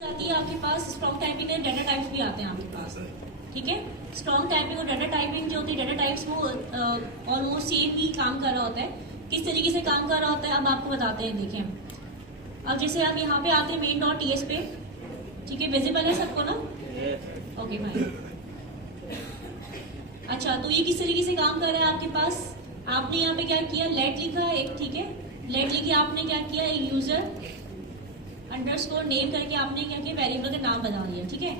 आती है आपके पास स्ट्रॉन्ग टाइपिंग और डाटा टाइप्स भी आते हैं आपके पास, ठीक है। स्ट्रॉन्ग टाइपिंग और डाटा टाइपिंग जो होती है, डाटा टाइप्स वो ऑलमोस्ट सेम ही काम कर रहा होता है। किस तरीके से काम कर रहा होता है अब आपको बताते हैं, देखें। अब जैसे आप यहाँ पे आते हैं मेन डॉट टीएस पे, ठीक है, विजिबल है सबको ना? Okay fine. अच्छा, तो ये किस तरीके से काम कर रहा है आपके पास? आपने यहाँ पे क्या किया, लेट लिखा है एक, ठीक है, लेट लिखी आपने क्या किया, एक यूजर अंडरस्कोर नेम करके आपने क्या किया, वेरिएबल का नाम बना लिया, ठीक है।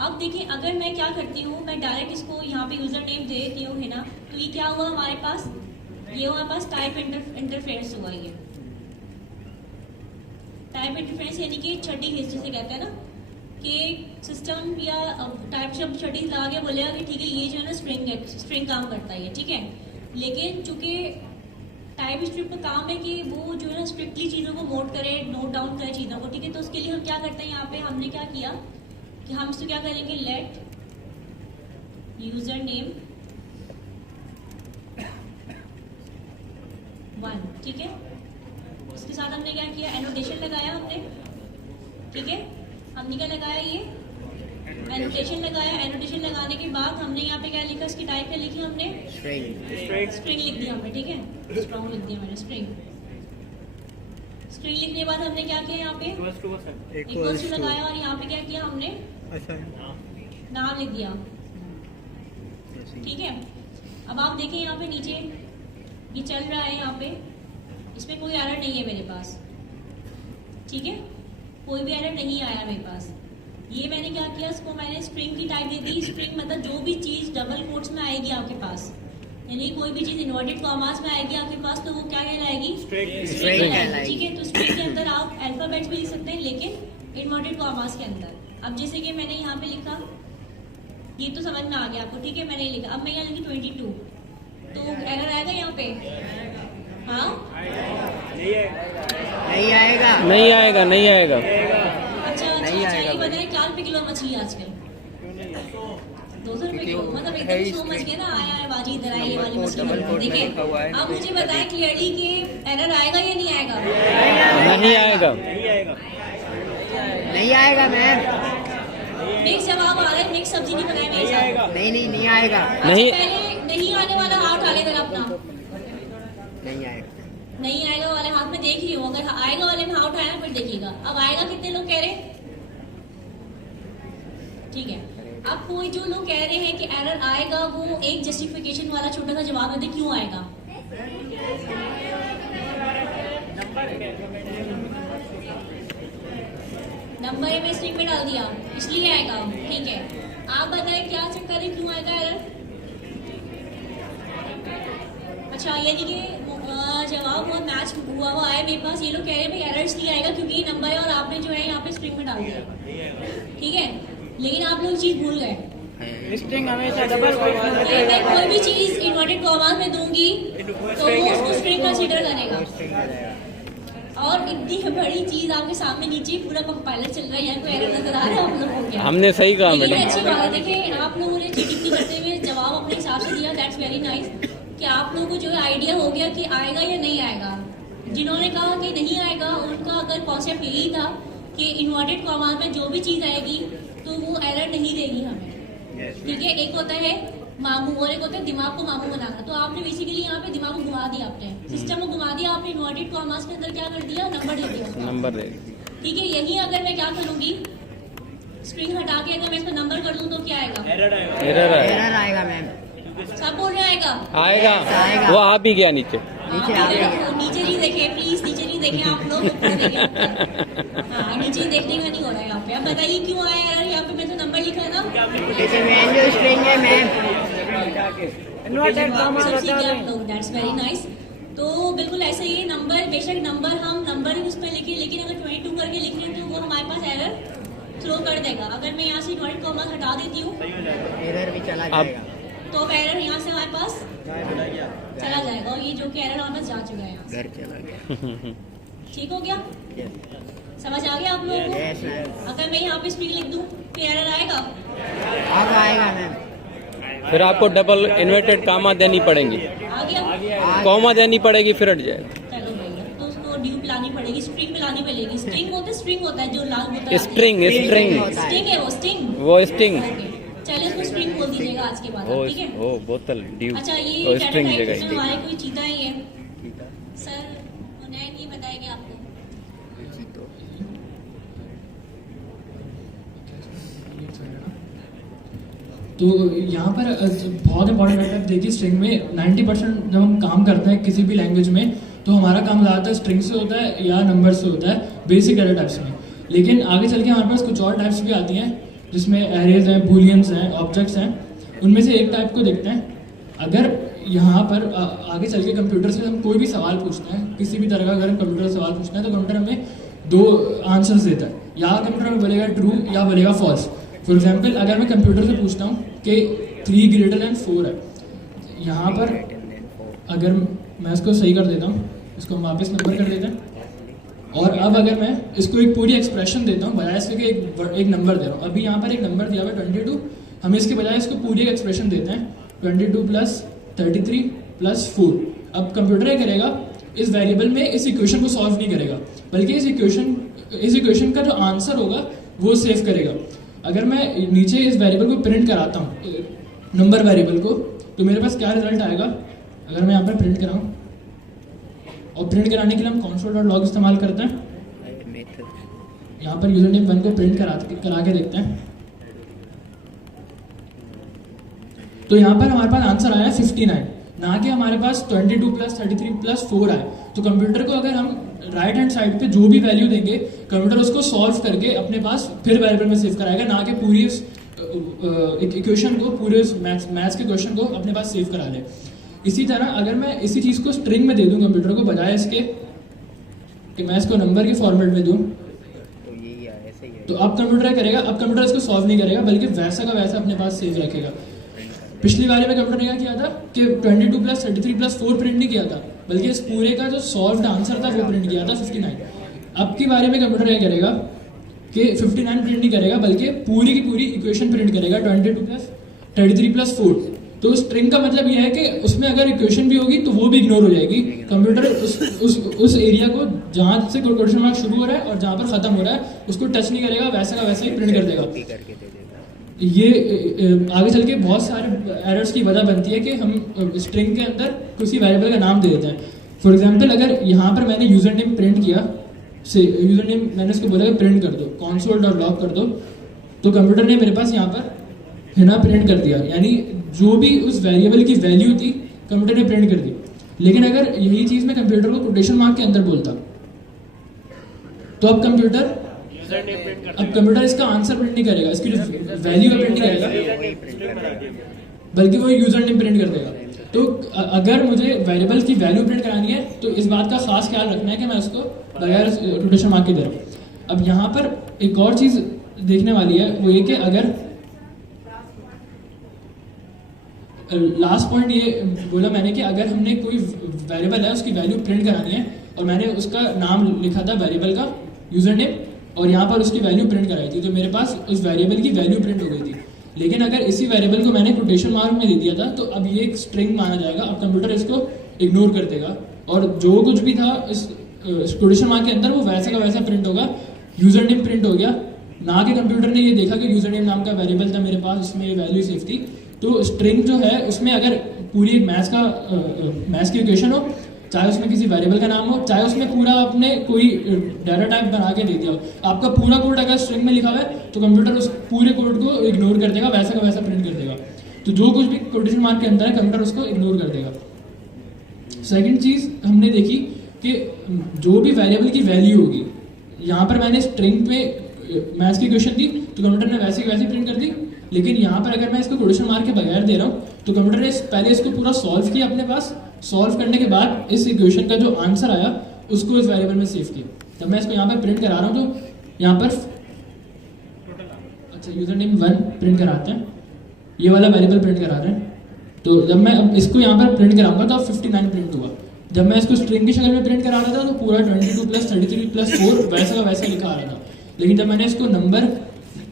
अब देखिए, अगर मैं क्या करती हूँ, मैं डायरेक्ट इसको यहाँ पे यूजर नेम दे देती हूँ, है ना, तो ये क्या हुआ हमारे पास, ये हमारे पास टाइप इंटरफेरेंस हुआ। ये टाइप इंटरफेरेंस यानी कि छठी हिस्ट्री जिसे कहते हैं ना, कि सिस्टम या टाइप शब्द छठी लगा के बोलेगा कि ठीक है ये जो है ना स्ट्रिंग काम करता है, ठीक है। लेकिन चूंकि टाइप स्ट्रिप का काम है कि वो जो है ना स्ट्रिक्टली चीज़ों को नोट करे, नोट डाउन करे चीज़ों को, ठीक है। तो उसके लिए हम क्या करते हैं, यहाँ पे हमने क्या किया कि हम इसको क्या करेंगे, लेट यूजर नेम 1, ठीक है। इसके साथ हमने क्या किया, एनोटेशन लगाया हमने, ठीक है। हमने क्या लगाया, ये एनोटेशन लगाया। एनोटेशन लगाने के बाद हमने यहाँ पे क्या लिखा, इसकी टाइप क्या लिखी हमने, स्ट्रिंग लिख दिया हमने, ठीक है, स्ट्रॉन्ग लिख दिया मैंने, स्ट्रिंग लिखने के बाद हमने क्या किया, यहाँ पे इक्वल्स टू लगाया और यहाँ पे क्या किया हमने, नाम लिख दिया, ठीक है। अब आप देखें यहाँ पे नीचे ये चल रहा है, यहाँ पे इसमें कोई एरर नहीं है मेरे पास, ठीक है, कोई भी एरर नहीं आया मेरे पास। ये मैंने क्या किया, इसको मैंने स्ट्रिंग की टाइप दे दी। स्ट्रिंग मतलब जो भी चीज डबल कोट्स में आएगी आपके पास, यानी कोई भी चीज इन्वर्टेड कॉमास में आएगी आपके पास, तो वो क्या कहलाएगी, स्ट्रिंग कहलाएगी, ठीक है। तो स्ट्रिंग के अंदर आप अल्फाबेट्स भी लिख सकते हैं, लेकिन इन्वर्टेड कॉमास के अंदर। अब जैसे कि मैंने यहाँ पे लिखा, ये तो समझ में आ गया आपको, ठीक है, मैंने लिखा। अब मैं यहाँ लिखी 22, तो एरर आएगा यहाँ पे, हाँ नहीं आएगा। अच्छा, ये बताए क्या रुपए किलो मछली आजकल, 200 रुपए किलो, मतलब एकदम ही समझ गए ना, आया बाजी इधर आई ये वाली मछली। देखिए, आप मुझे बताएं क्लियरली कि एरर आएगा या नहीं आएगा? नहीं आएगा मैम। मिक्स जवाब आ रहा है, मिक्स सब्जी नहीं बनाए मेरे साथ। नहीं आएगा। नहीं, पहले नहीं आने वाला हाथ उठा लेगा अपना, नहीं आएगा वाले हाथ में देख रही हूँ, अगर आएगा वाले में हाथ उठाया ना फिर देखिएगा। अब आएगा कितने लोग कह रहे, ठीक है। अब कोई जो लोग कह रहे हैं कि एरर आएगा, वो एक जस्टिफिकेशन वाला छोटा सा जवाब देते, क्यों आएगा। नंबर में स्ट्रिंग में डाल दिया इसलिए आएगा, ठीक है। आप बताएं क्या चक्कर है, क्यों आएगा एरर? अच्छा, यानी कि जवाब बहुत मैच हुआ है मेरे पास। ये लोग कह रहे हैं भाई एरर इसलिए आएगा क्योंकि ये नंबर है और आपने जो है यहाँ पे स्ट्रिंग में डाल दिया, ठीक है। लेकिन आप लोग चीज भूल गए, स्ट्रिंग हमेशा डबल मैं कोई भी चीज इन्वर्टेड कॉमास में दूंगी तो वो उसको स्ट्रिंग कंसीडर करेगा। और इतनी बड़ी चीज आपके सामने नीचे पूरा कंपाइलर चल रहा है, यहाँ कोई एरर नजर आ रहा है आप लोगों को? हमने सही कहा मैडम, अच्छी बात है। देखिए, आप लोगों ने चीटिंग करते हुए जवाब अपने हिसाब से दिया, दैट्स वेरी नाइस, कि आप लोगों को जो है आइडिया हो गया कि आएगा या नहीं आएगा। जिन्होंने कहा कि नहीं आएगा, उनका अगर कॉन्सेप्ट यही था कि इन्वर्टेड कॉमास में जो भी चीज आएगी तो वो एरर नहीं देगी हमें, ठीक है। एक होता है मामू और एक होता है दिमाग को मामू बनाना। तो आपने बेसिकली यहाँ पे दिमाग को घुमा दिया, आपने सिस्टम को घुमा दिया, आपने इन्वर्टेड कॉमास के अंदर क्या कर दिया, नंबर दे दिया, ठीक है। यही अगर मैं क्या करूंगी, स्ट्रिंग हटा के अगर मैं इसको नंबर कर दूं तो क्या आएगा, एरर आएगा मैम। सब बोल रहे आएगा। वो आप ही गया नीचे नीचे नहीं देखे प्लीज, नीचे नहीं देखे आप लोग, ऊपर देखे। हाँ, नीचे देखने का नहीं हो रहा है यहाँ पे। अब बताइए क्यों आया यार, यहाँ पे मैं तो नंबर लिखा है ना, स्ट्रिंग है मैम। सब सीख गए आप लोग, दैट्स वेरी नाइस। तो बिल्कुल ऐसा ही है, नंबर बेशक हम नंबर ही उसमें लिखे, लेकिन अगर 22 करके लिख रहे हैं तो वो हमारे पास एरर थ्रो कर देगा। अगर मैं यहाँ से इन्वर्टेड कॉमास हटा देती हूँ, एरर भी चला जाएगा, तो एरर यहाँ से हमारे पास चला जाएगा, और ये जो कि एरर हमारे पास जा चुका है यहाँ से, घर चला गया। ठीक हो गया, समझ आ गया आप लोगों को? अगर मैं यहाँ पे स्ट्रिंग लिख दूँ तो एरर आएगा, आएगा मैम। फिर आपको डबल इन्वर्टेड कॉमा देनी पड़ेगी, आ गया, कॉमा देनी पड़ेगी, फिर हट जाएगा। चलो भैया, तो उसको ड्यू लानी पड़ेगी, स्ट्रिंग में लानी पड़ेगी। स्ट्रिंग होते होता है जो लाल बोतल स्ट्रिंग स्ट्रिंग स्टिंग है वो स्टिंग। वो स्टिंग चलिए उसको स्ट्रिंग बोल दीजिएगा आज के बाद, वो ठीक है। वो बोतल ड्यू अच्छा ये वो स्ट्रिंग कैटेगराइज जगह में हमारे कोई चीता ही है सर, उन्हें नहीं बताएंगे आपको। तो यहाँ पर बहुत इंपॉर्टेंट है। देखिए स्ट्रिंग में 90% जब हम काम करते हैं किसी भी लैंग्वेज में तो हमारा काम ज़्यादातर स्ट्रिंग से होता है या नंबर से होता है, बेसिक एरे टाइप्स में। लेकिन आगे चल के हमारे पास कुछ और टाइप्स भी आती हैं जिसमें एरेज हैं, बूलियंस हैं, ऑब्जेक्ट्स हैं। उनमें से एक टाइप को देखते हैं। अगर यहाँ पर आगे चल के कंप्यूटर से हम कोई भी सवाल पूछते हैं, किसी भी तरह का अगर हम कंप्यूटर से सवाल पूछते हैं तो कंप्यूटर हमें दो आंसर्स देता है। या कंप्यूटर हमें बोलेगा ट्रू या बोलेगा फॉल्स। फॉर एग्जाम्पल अगर मैं कंप्यूटर से पूछता हूँ कि 3 ग्रेटर देन 4 है, यहाँ पर अगर मैं इसको सही कर देता हूँ, इसको हम वापस नंबर कर देते हैं। और अब अगर मैं इसको एक पूरी एक्सप्रेशन देता हूँ बजाय इसके कि एक नंबर दे रहा हूँ। अभी यहाँ पर एक नंबर दिया हुआ है 22, हम इसके बजाय इसको पूरी एक एक्सप्रेशन देते हैं 22 + 33 + 4। अब कंप्यूटर क्या करेगा, इस वेरिएबल में इस इक्वेशन को सॉल्व नहीं करेगा, बल्कि इस इक्वेशन का जो आंसर होगा वो सेव करेगा। अगर मैं नीचे इस वेरिएबल को प्रिंट कराता हूँ, नंबर वेरिएबल को, तो मेरे पास क्या रिजल्ट आएगा। अगर मैं यहाँ पर प्रिंट कराऊँ, और प्रिंट कराने के लिए हम console.log इस्तेमाल करते हैं। यहाँ पर यूजर नेम 1 को प्रिंट करा के देखते हैं। तो यहाँ पर हमारे पास आंसर आया 59, ना कि हमारे पास 22 + 33 + 4 आए। तो कंप्यूटर को अगर हम राइट हैंड साइड पे जो भी वैल्यू देंगे, कंप्यूटर उसको सॉल्व करके अपने पास फिर वेरिएबल में सेव कराएगा, ना कि पूरी इक्वेशन को, पूरे मैथ्स के क्वेश्चन को अपने पास सेव करा ले। इसी तरह अगर मैं इसी चीज़ को स्ट्रिंग में दे दूं कंप्यूटर को, बजाय इसके कि मैं इसको नंबर के फॉर्मेट में दूं, तो अब कंप्यूटर क्या करेगा, अब कंप्यूटर इसको सॉल्व नहीं करेगा बल्कि वैसा का वैसा अपने पास सेव रखेगा। पिछली बारी में कंप्यूटर ने क्या किया था कि 22 + 33 + 4 प्रिंट नहीं किया था, बल्कि इस पूरे का जो सॉल्व्ड आंसर था वो प्रिंट किया था 59। अब की बारी में कंप्यूटर क्या करेगा कि 59 प्रिंट नहीं करेगा, बल्कि पूरी की पूरी इक्वेशन प्रिंट करेगा 22 + 33 + 4। तो स्ट्रिंग का मतलब यह है कि उसमें अगर इक्वेशन भी होगी तो वो भी इग्नोर हो जाएगी। कंप्यूटर उस एरिया को जहाँ से क्वेश्चन मार्क शुरू हो रहा है और जहाँ पर खत्म हो रहा है उसको टच नहीं करेगा, वैसा का वैसा ही प्रिंट कर देगा। ये आगे चल के बहुत सारे एरर्स की वजह बनती है कि हम स्ट्रिंग के अंदर किसी वेरिएबल का नाम दे देते हैं। फॉर एग्जांपल अगर यहाँ पर मैंने यूजर नेम प्रिंट किया, से यूजर नेम मैंने इसको बोला कि प्रिंट कर दो, console.log कर दो, तो कंप्यूटर ने मेरे पास यहाँ पर हिना प्रिंट कर दिया, यानी जो भी उस वेरिएबल की वैल्यू थी कंप्यूटर ने प्रिंट कर दी। लेकिन अगर यही चीज़ मैं कंप्यूटर को कोटेशन मार्क के अंदर बोलता तो अब कंप्यूटर इसका आंसर प्रिंट नहीं करेगा, इसकी जो वैल्यू है प्रिंट नहीं करेगा, बल्कि वो यूजर नेम प्रिंट कर देगा। तो अगर मुझे वेरिएबल की वैल्यू प्रिंट करानी है तो इस बात का खास ख्याल रखना है कि मैं उसको बगैर कोटेशन मार्क के दे रहा हूँ। अब यहाँ पर एक और चीज़ देखने वाली है, वो ये कि अगर लास्ट पॉइंट ये बोला मैंने कि अगर हमने कोई वेरिएबल है उसकी वैल्यू प्रिंट करानी है और मैंने उसका नाम लिखा था वेरिएबल का यूजर नेम और यहाँ पर उसकी वैल्यू प्रिंट कराई थी, तो मेरे पास उस वेरिएबल की वैल्यू प्रिंट हो गई थी। लेकिन अगर इसी वेरिएबल को मैंने कोटेशन मार्क में दे दिया था तो अब ये एक स्ट्रिंग माना जाएगा। अब कंप्यूटर इसको इग्नोर कर देगा और जो कुछ भी था इस कोटेशन मार्क के अंदर वो वैसा का वैसा प्रिंट होगा। यूजर नेम प्रिंट हो गया, ना कि कंप्यूटर ने ये देखा कि यूजर नेम नाम का वेरिएबल था मेरे पास, उसमें ये वैल्यू सेव थी। तो स्ट्रिंग जो है उसमें अगर पूरी मैथ्स की इक्वेशन हो, चाहे उसमें किसी वेरिएबल का नाम हो, चाहे उसमें पूरा आपने कोई डाटा टाइप बना के दे दिया हो, आपका पूरा कोड अगर स्ट्रिंग में लिखा हुआ है तो कंप्यूटर उस पूरे कोड को इग्नोर कर देगा, वैसा का वैसा प्रिंट कर देगा। तो जो कुछ भी कोटेशन मार्क के अंदर है कंप्यूटर उसको इग्नोर कर देगा। सेकंड चीज़ हमने देखी कि जो भी वेरिएबल की वैल्यू होगी, यहाँ पर मैंने स्ट्रिंग पे मैथ्स की क्वेश्चन दी तो कंप्यूटर ने वैसे की वैसे प्रिंट कर दी। लेकिन यहाँ पर अगर मैं इसको कोटेशन मार्क के बगैर दे रहा हूँ तो कंप्यूटर ने पहले इसको पूरा सॉल्व किया अपने पास, सॉल्व करने के बाद इस इक्वेशन का जो आंसर आया उसको इस वेरिएबल में सेव किया। जब मैं इसको यहाँ पर प्रिंट करा रहा हूँ तो यहाँ पर अच्छा यूजर नेम 1 प्रिंट कराते हैं, ये वाला वेरिएबल प्रिंट करा रहे हैं। तो जब मैं अब इसको यहाँ पर प्रिंट कराऊंगा तो अब 59 प्रिंट हुआ। जब मैं इसको स्ट्रिंग की शक्ल में प्रिंट करा रहा था तो पूरा 22 + 33 + 4 वैसा का वैसा लिखा आ रहा था। लेकिन जब मैंने इसको नंबर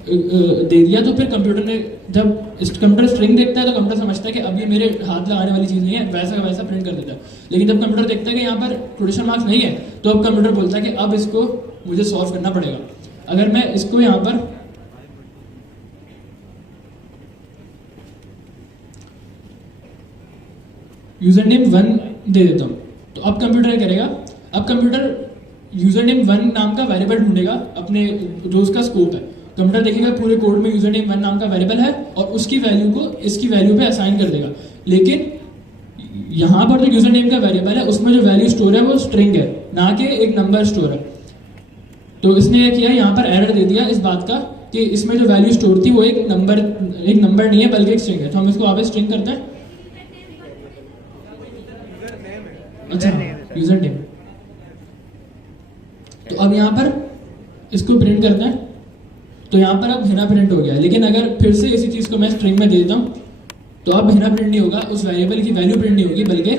दे दिया तो फिर कंप्यूटर ने, जब कंप्यूटर स्ट्रिंग देखता है तो कंप्यूटर समझता है कि अब ये मेरे हाथ लगाने वाली चीज़ नहीं है, वैसा का वैसा प्रिंट कर देता है। लेकिन जब कंप्यूटर देखता है कि यहाँ पर कोटेशन मार्क्स नहीं है तो अब कंप्यूटर बोलता है कि अब इसको मुझे सॉल्व करना पड़ेगा। अगर मैं इसको यहाँ पर यूजर नेम 1 दे देता हूँ, तो अब कंप्यूटर क्या करेगा, अब कंप्यूटर यूजर नेम 1 नाम का वेरिएबल ढूंढेगा अपने जो उसका स्कोप है। कंप्यूटर देखेगा पूरे कोड में यूजर नेम 1 नाम का वेरिएबल है और उसकी वैल्यू को इसकी वैल्यू पे असाइन कर देगा। लेकिन यहाँ पर जो यूजर नेम का वेरिएबल है उसमें जो वैल्यू स्टोर है वो स्ट्रिंग है, ना कि एक नंबर स्टोर है। तो इसने क्या किया, यहाँ पर एरर दे दिया इस बात का कि इसमें जो वैल्यू स्टोर थी वो एक नंबर नहीं है बल्कि एक स्ट्रिंग है। तो हम इसको वापस स्ट्रिंग करते हैं। अच्छा, यूजर नेम। तो अब यहाँ पर इसको प्रिंट करते हैं, तो यहाँ पर अब हिना प्रिंट हो गया। लेकिन अगर फिर से इसी चीज को मैं स्ट्रिंग में दे देता हूँ तो अब हिना प्रिंट नहीं होगा, उस वेरिएबल की वैल्यू प्रिंट नहीं होगी, बल्कि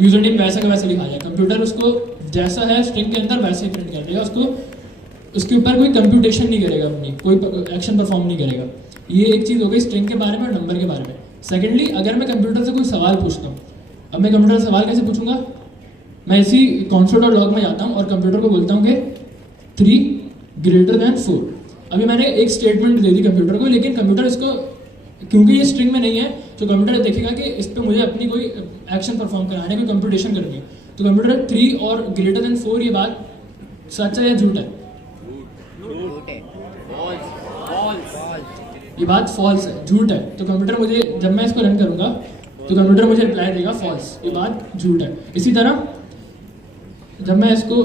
यूजर नेम वैसा का वैसा लिखा जाएगा। कंप्यूटर उसको जैसा है स्ट्रिंग के अंदर वैसे ही प्रिंट कर देगा, उसको उसके ऊपर कोई कंप्यूटेशन नहीं करेगा, अपनी कोई एक्शन परफॉर्म नहीं करेगा। ये एक चीज हो गई स्ट्रिंग के बारे में और नंबर के बारे में। सेकेंडली, अगर मैं कंप्यूटर से कोई सवाल पूछता हूँ, अब मैं कंप्यूटर से सवाल कैसे पूछूंगा, मैं इसी console.log में जाता हूँ और कंप्यूटर को बोलता हूँ कि 3 > 4। अभी मैंने एक स्टेटमेंट दे दी कंप्यूटर को, लेकिन कंप्यूटर इसको क्योंकि ये स्ट्रिंग में नहीं है तो कंप्यूटर देखेगा कि इस पर मुझे अपनी कोई एक्शन परफॉर्म कराने, कोई कंप्यूटेशन करनी है। तो कंप्यूटर 3 और > 4 ये बात सच है या झूठ है? ये बात फॉल्स है, झूठ है। तो कंप्यूटर मुझे, जब मैं इसको रन करूंगा तो कंप्यूटर मुझे रिप्लाई देगा फॉल्स, ये बात झूठ है। इसी तरह जब मैं इसको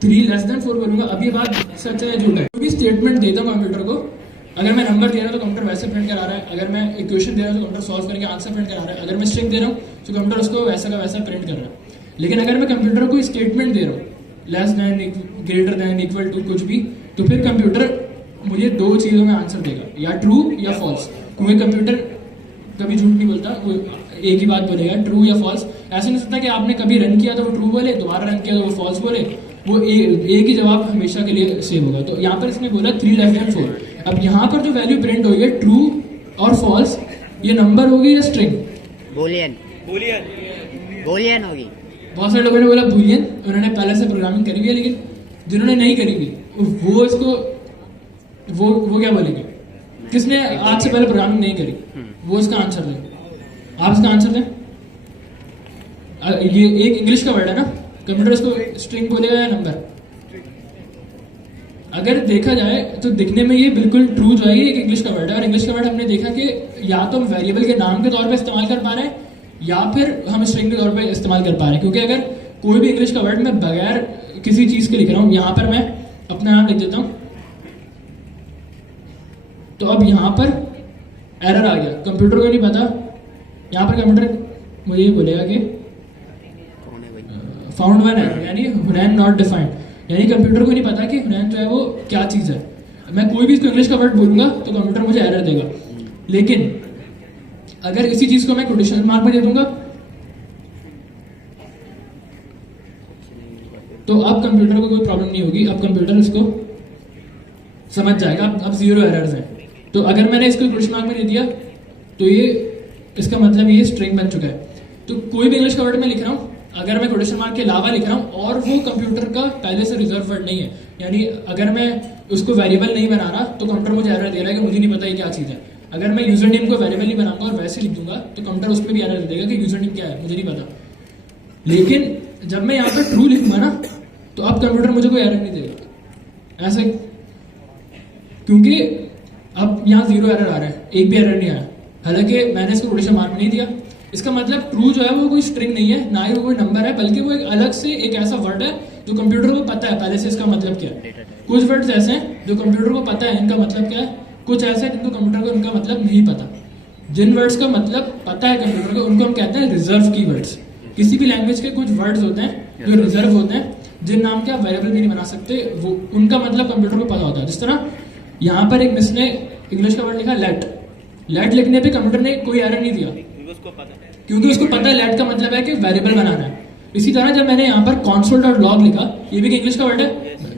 3 <4 बोलूंगा, अब ये बात सच है या झूठ है? क्योंकि स्टेटमेंट देता हूँ कंप्यूटर को, अगर मैं नंबर दे रहा हूँ तो कंप्यूटर वैसे प्रिंट करा रहा है, अगर मैं इक्वेशन दे रहा हूँ तो कंप्यूटर सॉल्व करके आंसर प्रिंट करा रहा है, अगर मैं स्ट्रिंग दे रहा हूँ तो कंप्यूटर उसको वैसा का वैसा प्रिंट कर रहा है। लेकिन अगर मैं कंप्यूटर को स्टेटमेंट दे रहा हूँ less than, greater than, equal to कुछ भी, तो फिर कंप्यूटर मुझे 2 चीज़ों में आंसर देगा, या ट्रू या फॉल्स। क्योंकि कंप्यूटर कभी झूठ नहीं बोलता, वो एक ही बात बोलेगा, ट्रू या फॉल्स। ऐसा नहीं सकता कि आपने कभी रन किया तो वो ट्रू बोले, दोबारा रन किया तो वो फॉल्स बोले, वो एक ही जवाब हमेशा के लिए सेम होगा। तो यहाँ पर इसने बोला 3 < 4। अब यहाँ पर जो वैल्यू प्रिंट हुई है ट्रू और फॉल्स, ये नंबर होगी या स्ट्रिंग? बूलियन होगी। बहुत सारे लोगों ने बोला बूलियन, उन्होंने पहले से प्रोग्रामिंग करी हुई है, लेकिन जिन्होंने नहीं करी हुई वो इसको वो क्या बोलेंगे? किसने आज से पहले प्रोग्रामिंग नहीं करी, वो इसका आंसर दे। आप इसका आंसर दें। ये एक इंग्लिश का वर्ड है ना, कंप्यूटर इसको स्ट्रिंग बोलेगा या नंबर? अगर देखा जाए तो दिखने में ये बिल्कुल ट्रू जो है, ये एक इंग्लिश का वर्ड है। और इंग्लिश का वर्ड हमने देखा कि या तो हम वेरिएबल के नाम के तौर पे इस्तेमाल कर पा रहे हैं या फिर हम स्ट्रिंग के तौर पे इस्तेमाल कर पा रहे हैं। क्योंकि अगर कोई भी इंग्लिश का वर्ड मैं बगैर किसी चीज के लिख रहा हूँ, यहाँ पर मैं अपना नाम लिख देता हूँ, तो अब यहाँ पर एरर आ गया, कंप्यूटर को नहीं पता। यहाँ पर कंप्यूटर मुझे ये बोलेगा कि फाउंड वन है, यानी हुनैन नॉट डिफाइंड, यानी कंप्यूटर को नहीं पता कि हुनैन जो है वो क्या चीज़ है। मैं कोई भी इसको इंग्लिश का वर्ड बोलूंगा तो कंप्यूटर मुझे एरर देगा। लेकिन अगर इसी चीज़ को मैं कोटेशन मार्क में दे दूंगा तो अब कंप्यूटर को कोई प्रॉब्लम नहीं होगी, अब कंप्यूटर इसको समझ जाएगा। अब 0 एरर्स हैं। तो अगर मैंने इसको क्वेश्चन मार्क में दे दिया तो ये इसका मतलब ये स्ट्रिंग बन चुका है। तो कोई भी इंग्लिश का वर्ड मैं लिख रहा हूँ, अगर मैं क्वेश्चन मार्क के अलावा लिख रहा हूँ और वो कंप्यूटर का पहले से रिजर्व वर्ड नहीं है, यानी अगर मैं उसको वेरिएबल नहीं बना रहा तो कंप्यूटर मुझे एरर दे रहा है कि मुझे नहीं पता ये क्या चीज़ है। अगर मैं यूजर नेम को वेरिएबल नहीं बनाऊंगा और वैसे लिख दूंगा तो कंप्यूटर उसमें भी एरर दे देगा कि यूजर नेम क्या है, मुझे नहीं पता। लेकिन जब मैं यहाँ पर ट्रू लिखूंगा ना तो अब कंप्यूटर मुझे कोई एरर नहीं देगा ऐसे, क्योंकि अब यहाँ 0 एरर आ रहा है, एक भी एरर नहीं आया, हालांकि मैंने इसको कोटेशन मार्क नहीं दिया। इसका मतलब ट्रू जो है वो कोई स्ट्रिंग नहीं है, ना ही वो कोई नंबर है, बल्कि वो एक अलग से एक ऐसा वर्ड है जो कंप्यूटर को पता है पहले से इसका मतलब क्या है। कुछ वर्ड्स ऐसे हैं जो कंप्यूटर को पता है इनका मतलब क्या है, कुछ ऐसे हैं जिनको कंप्यूटर को इनका मतलब नहीं पता। जिन वर्ड्स का मतलब पता है कंप्यूटर को उनको हम कहते हैं रिजर्व की वर्ड्स। किसी भी लैंग्वेज के कुछ वर्ड्स होते हैं जो रिजर्व होते हैं, जिन नाम के आप वेरिएबल भी नहीं बना सकते, वो उनका मतलब कंप्यूटर को पता होता है। जिस तरह यहाँ पर एक मिस ने इंग्लिश का वर्ड लिखा लेट, लेट लिखने पे कंप्यूटर ने कोई एरर नहीं दिया क्योंकि उसको पता है लेट का मतलब है कि वेरिएबल बनाना है। इसी तरह जब मैंने यहाँ पर console.log लिखा, ये भी एक इंग्लिश का वर्ड है,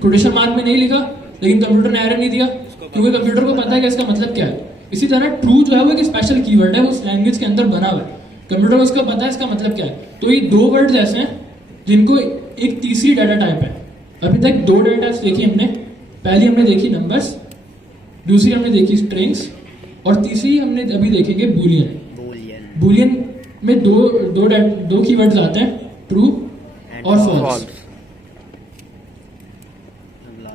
कोटेशन मार्क में नहीं लिखा, लेकिन कंप्यूटर ने एरर नहीं दिया क्योंकि कंप्यूटर को पता है कि इसका मतलब क्या है। इसी तरह ट्रू जो है वो एक स्पेशल कीवर्ड है, वो उस लैंग्वेज के अंदर बना हुआ है, कंप्यूटर को उसका पता है इसका मतलब क्या है। तो ये 2 वर्ड्स ऐसे हैं जिनको एक तीसरी डाटा टाइप है। अभी तक 2 डाटा टाइप्स देखी हमने, पहली हमने देखी नंबर्स, दूसरी हमने देखी स्ट्रिंग्स, और तीसरी हमने अभी देखेंगे बूलियन। बूलियन में दो कीवर्ड्स आते हैं, ट्रू और फॉल्स।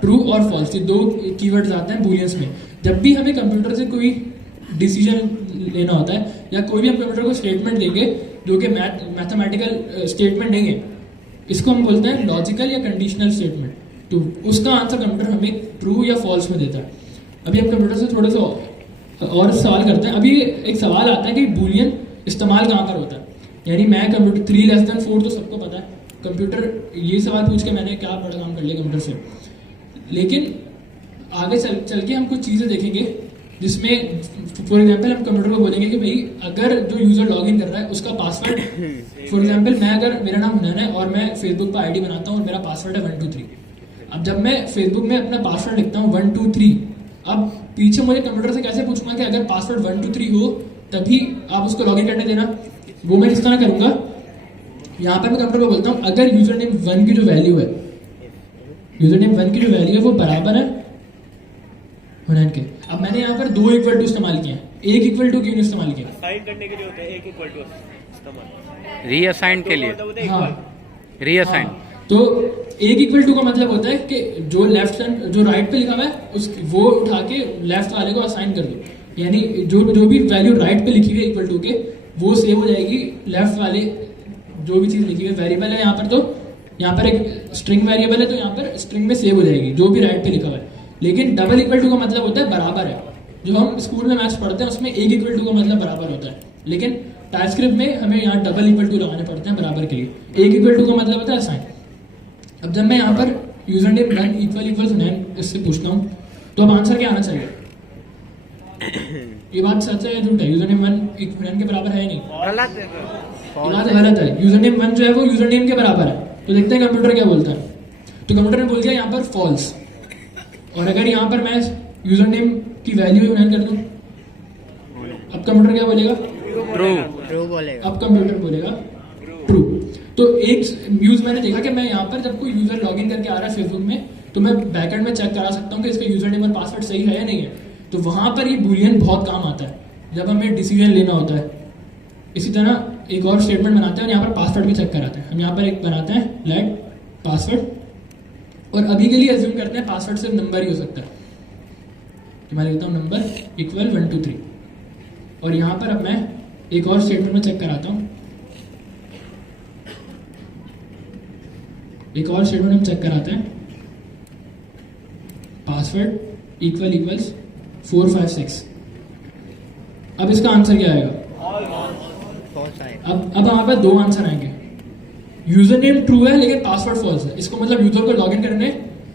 ट्रू और फॉल्स, ये दो कीवर्ड्स आते हैं बूलियंस में। जब भी हमें कंप्यूटर से कोई डिसीजन लेना होता है या कोई भी हम कंप्यूटर को स्टेटमेंट देंगे जो कि मैथमेटिकल स्टेटमेंट नहीं है, इसको हम बोलते हैं लॉजिकल या कंडीशनल स्टेटमेंट। तो उसका आंसर कंप्यूटर हमें ट्रू या फॉल्स में देता है। अभी हम कंप्यूटर से थोड़ा सा और सवाल करते हैं। अभी एक सवाल आता है कि बूलियन इस्तेमाल कहाँ पर होता है, यानी मैं कंप्यूटर 3<4 तो सबको पता है, कंप्यूटर ये सवाल पूछ के मैंने क्या बड़ा काम कर लिया कंप्यूटर से। लेकिन आगे चल के हम कुछ चीज़ें देखेंगे जिसमें फॉर एग्जांपल हम कंप्यूटर को बोलेंगे कि भाई अगर जो यूज़र लॉगिन कर रहा है उसका पासवर्ड, फॉर एग्जांपल मैं अगर मेरा नाम हुनैन है और मैं फेसबुक पर आईडी बनाता हूँ और मेरा पासवर्ड है 123। अब जब मैं फेसबुक में अपना पासवर्ड लिखता हूँ 123, अब पीछे मुझे कंप्यूटर से कैसे पूछूंगा कि अगर पासवर्ड 123 हो तभी आप उसको लॉगिन करने देना। वो मैं किस तरह करूँगा, यहाँ पर मैं कंप्यूटर को बोलता हूँ अगर यूजर नेम 1 की जो वैल्यू है, यूजर नेम 1 की जो वैल्यू है वो बराबर है हुनैन के। अब मैंने यहाँ पर 2 इक्वल टू इस्तेमाल किया, 1 इक्वल टू क्यों नहीं इस्तेमाल किया? साइन करने के लिए होता है 1 इक्वल टू इस्तेमाल, रीअसाइन के लिए। हाँ, रीअसाइन। तो 1 इक्वल टू का मतलब होता है कि जो लेफ्ट जो राइट पे लिखा हुआ है उस वो उठा के लेफ्ट वाले को असाइन कर दो, यानी जो भी वैल्यू राइट पे लिखी हुई है इक्वल टू के वो सेव हो जाएगी लेफ्ट वाले जो भी चीज़ लिखी हुई है। वेरिएबल है यहाँ पर, तो यहाँ पर एक स्ट्रिंग वेरिएबल है तो यहाँ पर स्ट्रिंग में सेव हो जाएगी जो भी राइट पे लिखा हुआ है। लेकिन डबल इक्वल टू का मतलब होता है बराबर है, जो हम स्कूल में मैथ्स पढ़ते हैं उसमें 1 इक्वल टू का मतलब बराबर होता है, लेकिन टाइपस्क्रिप्ट में हमें यहाँ डबल इक्वल टू लगाने पड़ते हैं बराबर के लिए। 1 इक्वल टू का मतलब होता है असाइन। अब जब मैं यहाँ पर यूजर नेम 1 इक्वल हुनैन इससे पूछता हूँ तो अब आंसर क्या आना चाहिए? ये बात सच है या झूठ है? यूजर नेम 1 हुनैन के बराबर है नहीं, ये बात गलत है। यूजर नेम 1 जो है वो यूजर नेम के बराबर है। तो देखते हैं कंप्यूटर क्या बोलता है। तो कंप्यूटर ने बोल दिया यहाँ पर फॉल्स, और अगर यहाँ पर मैं यूजर नेम की वैल्यू हुनैन कर दूं, अब कंप्यूटर क्या बोलेगा? ट्रू बोलेगा। अब कंप्यूटर बोलेगा ट्रू। तो एक यूज मैंने देखा कि मैं यहाँ पर जब कोई यूजर लॉगिन करके आ रहा है फेसबुक में तो मैं बैकएंड में चेक करा सकता हूँ कि इसका यूजर नेम और पासवर्ड सही है या नहीं है। तो वहां पर ये बूलियन बहुत काम आता है जब हमें डिसीजन लेना होता है। इसी तरह एक और स्टेटमेंट बनाते हैं और यहाँ पर पासवर्ड भी चेक कराते हैं। हम यहाँ पर एक बनाते हैं लेट पासवर्ड, और अभी के लिए अज्यूम करते हैं पासवर्ड सिर्फ नंबर ही हो सकता है। मैं लिखता हूँ नंबर इक्वल 1 2 3, और यहाँ पर अब मैं एक और स्टेटमेंट में चेक कराता हूँ। एक और स्टेटमेंट हम चेक कराते हैं पासवर्ड इक्वल्स 4 5 6। अब इसका आंसर क्या आएगा? अब हमारे पास 2 आंसर आएंगे। यूजर नेम ट्रू है लेकिन पासवर्ड फॉल्स है, इसको मतलब यूजर को लॉगिन करने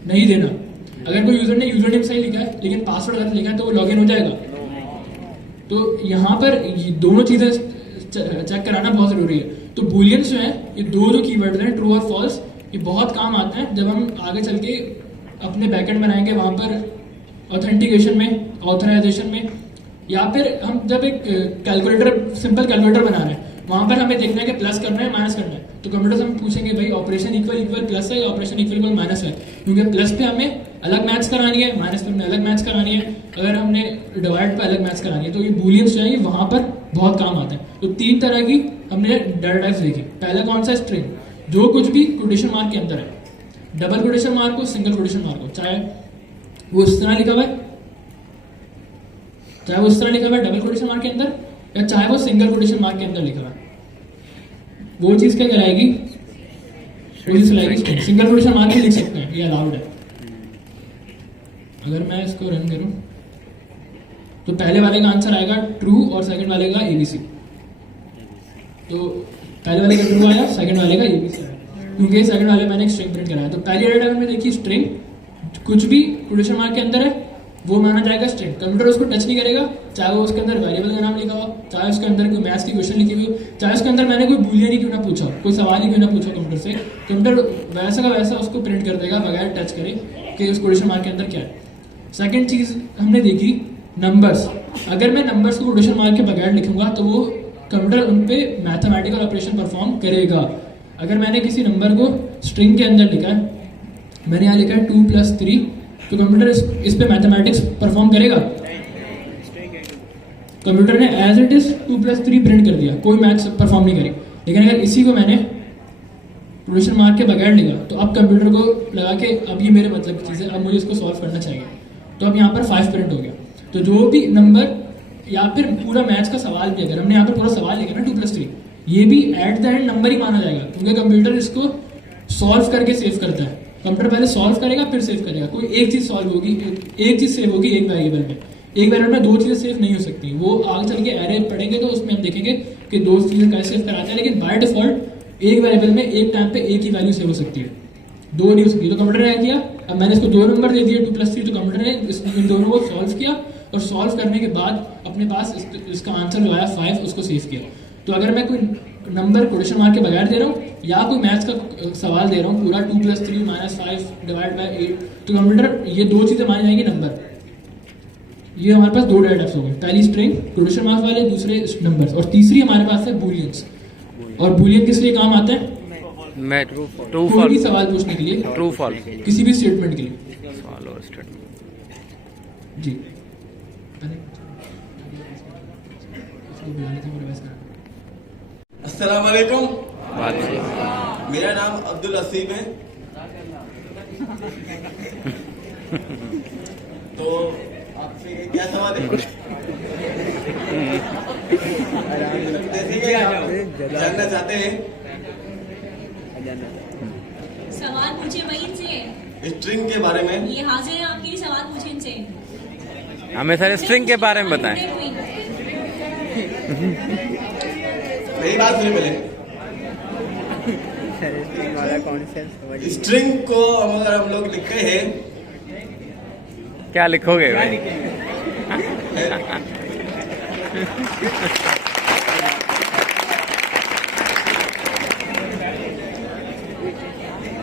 नहीं देना। अगर कोई यूजर ने यूजर नेम सही लिखा है लेकिन पासवर्ड गलत लिखा है तो वो लॉगिन हो जाएगा। तो यहाँ पर दोनों चीजें चेक कराना बहुत जरूरी है। तो बूलियंस जो है ये जो कीवर्ड हैं ट्रू और फॉल्स, ये बहुत काम आते हैं जब हम आगे चल के अपने बैकएंड बनाएंगे, वहां पर ऑथेंटिकेशन में, ऑथराइजेशन में, या फिर हम जब एक कैलकुलेटर सिंपल कैलकुलेटर बना रहे हैं वहां पर हमें देखना है कि प्लस करना है माइनस करना है। तो कंप्यूटर से हम पूछेंगे भाई ऑपरेशन इक्वल प्लस है या ऑपरेशन इक्वल माइनस है, क्योंकि प्लस पे हमें अलग मैथ्स करानी है, माइनस पे हमें अलग मैथ्स करानी है, अगर हमने डिवाइड पे अलग मैथ्स करानी है। तो ये बूलियंस जो है ये वहां पर बहुत काम आते हैं। तो 3 तरह की हमने डाटा टाइप्स देखी। पहला कौन सा? स्ट्रिंग, जो कुछ भी कोटेशन मार्क के अंदर है, डबल कोटेशन मार्क हो, सिंगल कोटेशन मार्क हो, चाहे वो इस तरह लिखा हुआ है, चाहे वो इस तरह लिखा हुआ है डबल कोटेशन मार्क के अंदर, या चाहे वो सिंगल कोटेशन मार्क के अंदर लिखा हुआ है, वो चीज क्या कराएगी? वो चीज लाएगी। सिंगल कोटेशन मार्क भी लिख सकते हैं, ये अलाउड है। अगर मैं इसको रन करूं तो पहले वाले का आंसर आएगा ट्रू और सेकंड वाले का एबीसी। तो पहले वाले का ट्रू आया, सेकंड वाले का एबीसी आया, क्योंकि सेकंड वाले मैंने एक स्ट्रिंग प्रिंट कराया। तो पहली डाटा में देखी स्ट्रिंग, कुछ भी कोटेशन मार्क के अंदर है वो माना जाएगा स्ट्रिंग। कंप्यूटर उसको टच नहीं करेगा, चाहे वो उसके अंदर वेरिएबल का नाम लिखा हो, चाहे उसके अंदर कोई मैथ्स की क्वेश्चन लिखी हुई, चाहे उसके अंदर मैंने कोई बूलियन ही क्यों ना पूछा, कोई सवाल ही क्यों ना पूछा कंप्यूटर से, कंप्यूटर वैसा का वैसा उसको प्रिंट कर देगा बगैर टच करे कि उस कोटेशन मार्क के अंदर क्या है। सेकेंड चीज हमने देखी नंबर्स। अगर मैं नंबर्स को कोटेशन मार्क के बगैर लिखूंगा तो वो कंप्यूटर उन पे मैथमेटिकल ऑपरेशन परफॉर्म करेगा। अगर मैंने किसी नंबर को स्ट्रिंग के अंदर लिखा है, मैंने यहाँ लिखा है 2 + 3, तो कंप्यूटर इस पे मैथमेटिक्स परफॉर्म करेगा? कंप्यूटर ने एज इट इज 2+3 प्रिंट कर दिया, कोई मैथ्स परफॉर्म नहीं करी। लेकिन अगर इसी को मैंने प्रोडक्शन मार्क के बगैर लिखा तो अब कंप्यूटर को लगा के अब ये मेरे मतलब की चीज़ है, अब मुझे इसको सॉल्व करना चाहिए, तो अब यहाँ पर 5 प्रिंट हो गया। तो जो भी नंबर या फिर पूरा मैथ्स का सवाल भी अगर हमने यहाँ पर पूरा सवाल लिखा ना 2+3, ये भी एट द एंड नंबर ही माना जाएगा, क्योंकि कंप्यूटर इसको सॉल्व करके सेव करता है। कंप्यूटर पहले सॉल्व करेगा फिर सेव करेगा। कोई एक चीज़ सॉल्व होगी, एक चीज़ सेव होगी एक वेरिएबल में, एक वेरिएबल में 2 चीज़ें सेव नहीं हो सकती। वो आगे चल के एरे पढ़ेंगे तो उसमें हम देखेंगे कि 2 चीज़ें कैसे सेव कराते हैं, लेकिन बाय डिफॉल्ट एक वेरिएबल में एक टाइम पे एक ही वैल्यू सेव हो सकती है, 2 नहीं हो सकती। तो कंप्यूटर ने क्या किया, अब मैंने इसको 2 नंबर दे दिए 2+3, तो कंप्यूटर ने इन दोनों को सॉल्व किया और सॉल्व करने के बाद अपने पास इसका आंसर जो आया 5 उसको सेव किया। तो अगर मैं कोई नंबर क्वेश्चन मार्क के बगैर दे रहा हूँ या कोई मैथ्स का सवाल दे रहा हूँ पूरा 2+3 -5 डिवाइड बाय 8, तो कंप्यूटर ये 2 चीज़ें मानी जाएंगी नंबर। ये हमारे पास 2 डेटा टाइप्स हो गए, पहली स्ट्रिंग क्वेश्चन मार्क वाले, दूसरे नंबर्स, और तीसरी हमारे पास है बूलियंस। और बूलियन किस लिए काम आता है? मैं ट्रू कोई भी सवाल पूछने के लिए, ट्रू फॉल्स, किसी भी स्टेटमेंट के लिए। सवाल और स्टेटमेंट जी अस्सलाम वालेकुम, बात से मेरा नाम अब्दुल असीम है। तो आपसे क्या सवाल है? जैसे कि आप जानना चाहते हैं, सवाल पूछे वही इनसे, स्ट्रिंग के बारे में। ये हाजिर है आपके लिए, सवाल पूछे इनसे। हमें सर स्ट्रिंग के बारे में बताएं। मेरी बात सुनिए पहले। स्ट्रिंग को अगर हम लोग लिखते हैं, क्या लिखोगे भाई?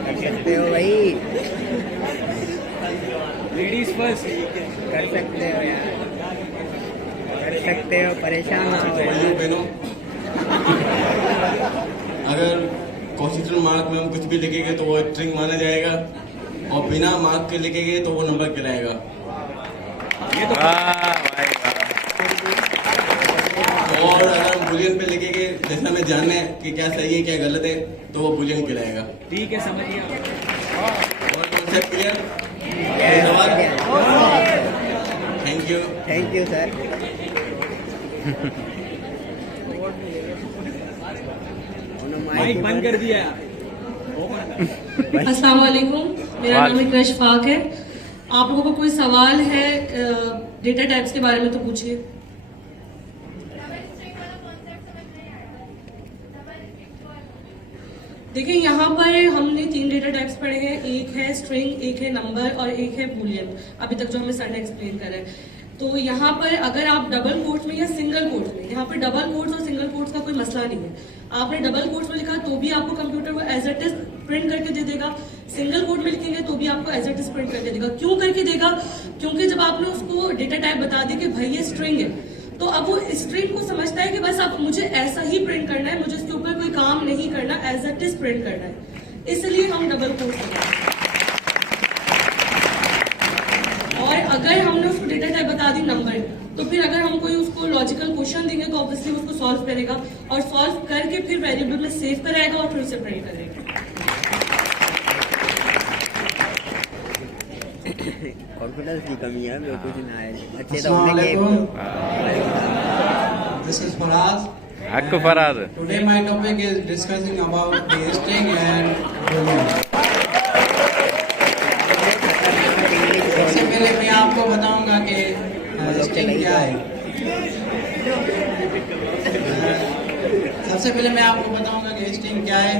कर सकते हो भाई, लेडीज फर्स्ट। कर सकते हो यार, कर सकते हो, परेशान ना हो भाइयों यार। बहनों, अगर क्वेश्चन मार्क में हम कुछ भी लिखेंगे तो वो स्ट्रिंग माना जाएगा, और बिना मार्क के लिखेंगे तो वो नंबर कहलाएगा। और अगर हम बुलियन पे लिखेंगे, जैसे हमें जानना है कि क्या सही है क्या गलत है, तो वो बुलियन कहलाएगा। ठीक है, समझिए। और कॉन्सेप्ट क्लियर? सवाल? Thank you. Thank you sir. Mic बंद कर दिया। अस्सलाम वालेकुम, मेरा नाम है इशफाक है। आप लोगों को कोई सवाल है डेटा टाइप्स के बारे में तो पूछिए। देखिए, यहाँ पर हमने 3 डेटा टाइप्स पढ़े हैं, एक है स्ट्रिंग, एक है नंबर और एक है बूलियन, अभी तक जो हमें सर ने एक्सप्लेन करा है। तो यहाँ पर अगर आप डबल कोट्स में या सिंगल कोट्स में, यहाँ पर डबल कोट्स और सिंगल कोट्स का कोई मसला नहीं है। आपने डबल कोट्स में लिखा तो भी आपको कंप्यूटर वो एज इट इज प्रिंट करके दे देगा, सिंगल कोट में लिखेंगे तो भी आपको एज इट इज प्रिंट करके देगा। क्यों करके देगा? क्योंकि जब आपने उसको डेटा टाइप बता दी कि भाई ये स्ट्रिंग है, तो अब वो स्ट्रिंग को समझता है कि बस अब मुझे ऐसा ही प्रिंट करना है, मुझे इसके ऊपर कोई काम नहीं करना, एज इट इज प्रिंट करना है। इसलिए हम डबल कोट करते हैं। और अगर हमने उसको डेटा टाइप बता दी नंबर, तो फिर अगर हम कोई उसको लॉजिकल क्वेश्चन देंगे तो ऑब्वियसली उसको सॉल्व करेगा और सॉल्व करके फिर वेरिएबल में सेव कराएगा और फिर उसे प्रिंट करेगा। कॉन्फिडेंस की कमी है, जो कुछ ना है अच्छे तो होने के। This is Faraz. Hakku Faraz. Today my topic is discussing about the string and boolean. सबसे पहले मैं आपको बताऊंगा कि स्ट्रिंग क्या है। सबसे पहले मैं आपको बताऊंगा कि स्ट्रिंग क्या है।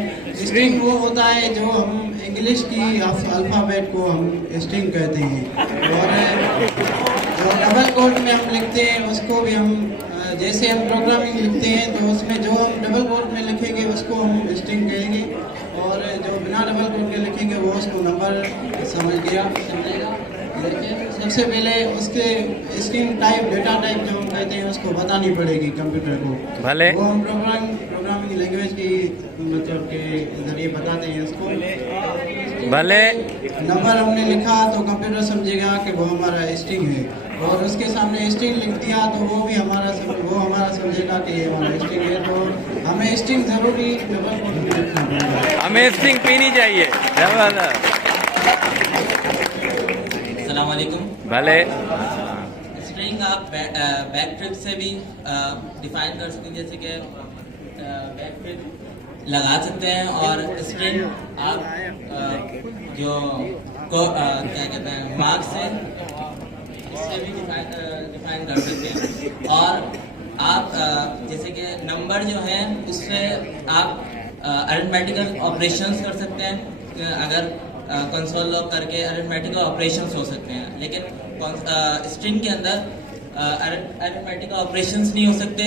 स्ट्रिंग वो होता है जो हम इंग्लिश की अल्फ़ाबेट को हम स्ट्रिंग कहते हैं, और जो डबल कोट में हम लिखते हैं उसको भी हम, जैसे हम प्रोग्रामिंग लिखते हैं तो उसमें जो हम डबल कोट में लिखेंगे उसको हम स्ट्रिंग कहेंगे, और जो बिना डबल कोट के लिखेंगे वो उसको नंबर समझेगा। लेकिन सबसे पहले उसके स्ट्रिंग टाइप, डेटा टाइप जो हम कहते हैं उसको बतानी पड़ेगी कंप्यूटर को। भले वो हम प्रोग्रामिंग लैंग्वेज की मतलब के जरिए बताते हैं उसको। भले नंबर हमने लिखा तो कंप्यूटर समझेगा कि वो हमारा स्ट्रिंग है, और उसके सामने स्ट्रिंग लिख दिया तो वो हमारा समझेगा कि ये हमारा स्ट्रिंग है। तो हमें स्ट्रिंग जरूरी डबल कोट में लिखना पड़ेगा। हमें स्ट्रिंग पीनी चाहिए। अस्सलाम वालेकुम। भले स्ट्रिंग आप बैक ट्रिप से भी डिफाइन कर सकते हैं, जैसे कि बैक ट्रिप लगा सकते हैं, और स्ट्रिंग आप जो क्या कहते हैं मार्क से इससे भी डिफाइन कर सकते हैं। और आप जैसे कि नंबर जो है उससे आप अरिथमेटिकल ऑपरेशंस कर सकते हैं। अगर कंसोल लॉग करके अरिथमेटिकल ऑपरेशंस हो सकते हैं, लेकिन स्ट्रिंग के अंदर अरिथमेटिकल ऑपरेशंस नहीं हो सकते।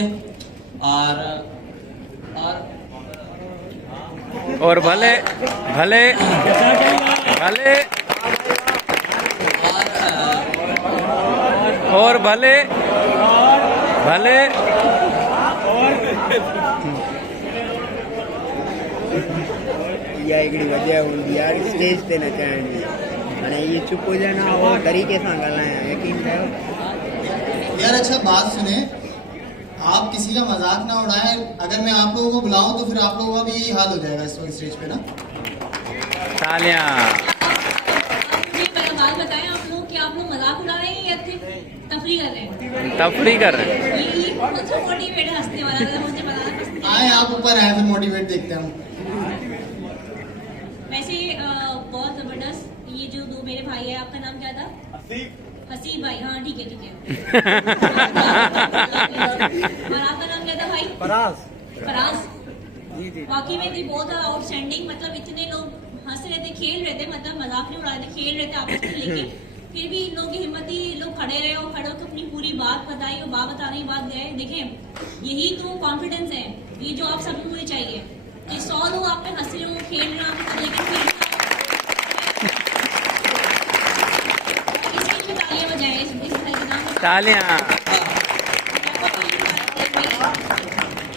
और भले भले भले और भले भले या हिकिड़ी वजह हूंदी आहे स्टेज ते नचाइण जी, हाणे इहे चुप हुजनि और तरीक़े सां ॻाल्हायां, यकीन कयो। यार अच्छा बात सुने, आप किसी का मजाक ना उड़ाएं। अगर मैं आप लोगों को बुलाऊं तो फिर आप लोगों का भी यही हाल हो जाएगा इस वक्त स्टेज पे ना। तालियां। मुझे एक बात बताएं, आप लोग क्या आप लोग मजाक उड़ा रहे हैं या तफरी कर रहे हैं? तफरी कर रहे हैं। ये कौन सा मोटिवेट हंसने वाला था, मुझे बताना पसंद है। आए आप ऊपर आए फिर मोटिवेट देखते हैं हम। वैसे बहुत जबरदस्त। ये जो दो मेरे भाई है, आपका नाम क्या था? हसीब भाई। हाँ ठीक है ठीक है। और आपका नाम क्या था भाई? फराज। वाकई में थी बहुत आउटस्टैंडिंग। मतलब इतने लोग हंस रहे थे, खेल रहे थे, मतलब मजाक नहीं उड़ा रहे थे, खेल रहे थे आपस में, लेकिन फिर भी इन लोगों की हिम्मत ही लोग खड़े रहे और खड़े होकर अपनी पूरी बात बताई और बात बताने की बात गए। देखें यही तो कॉन्फिडेंस है, ये जो आप सबको मुझे चाहिए कि 100 लोग आप पे हंस रहे हो, खेल रहे हो, लेकिन फिर तालियां।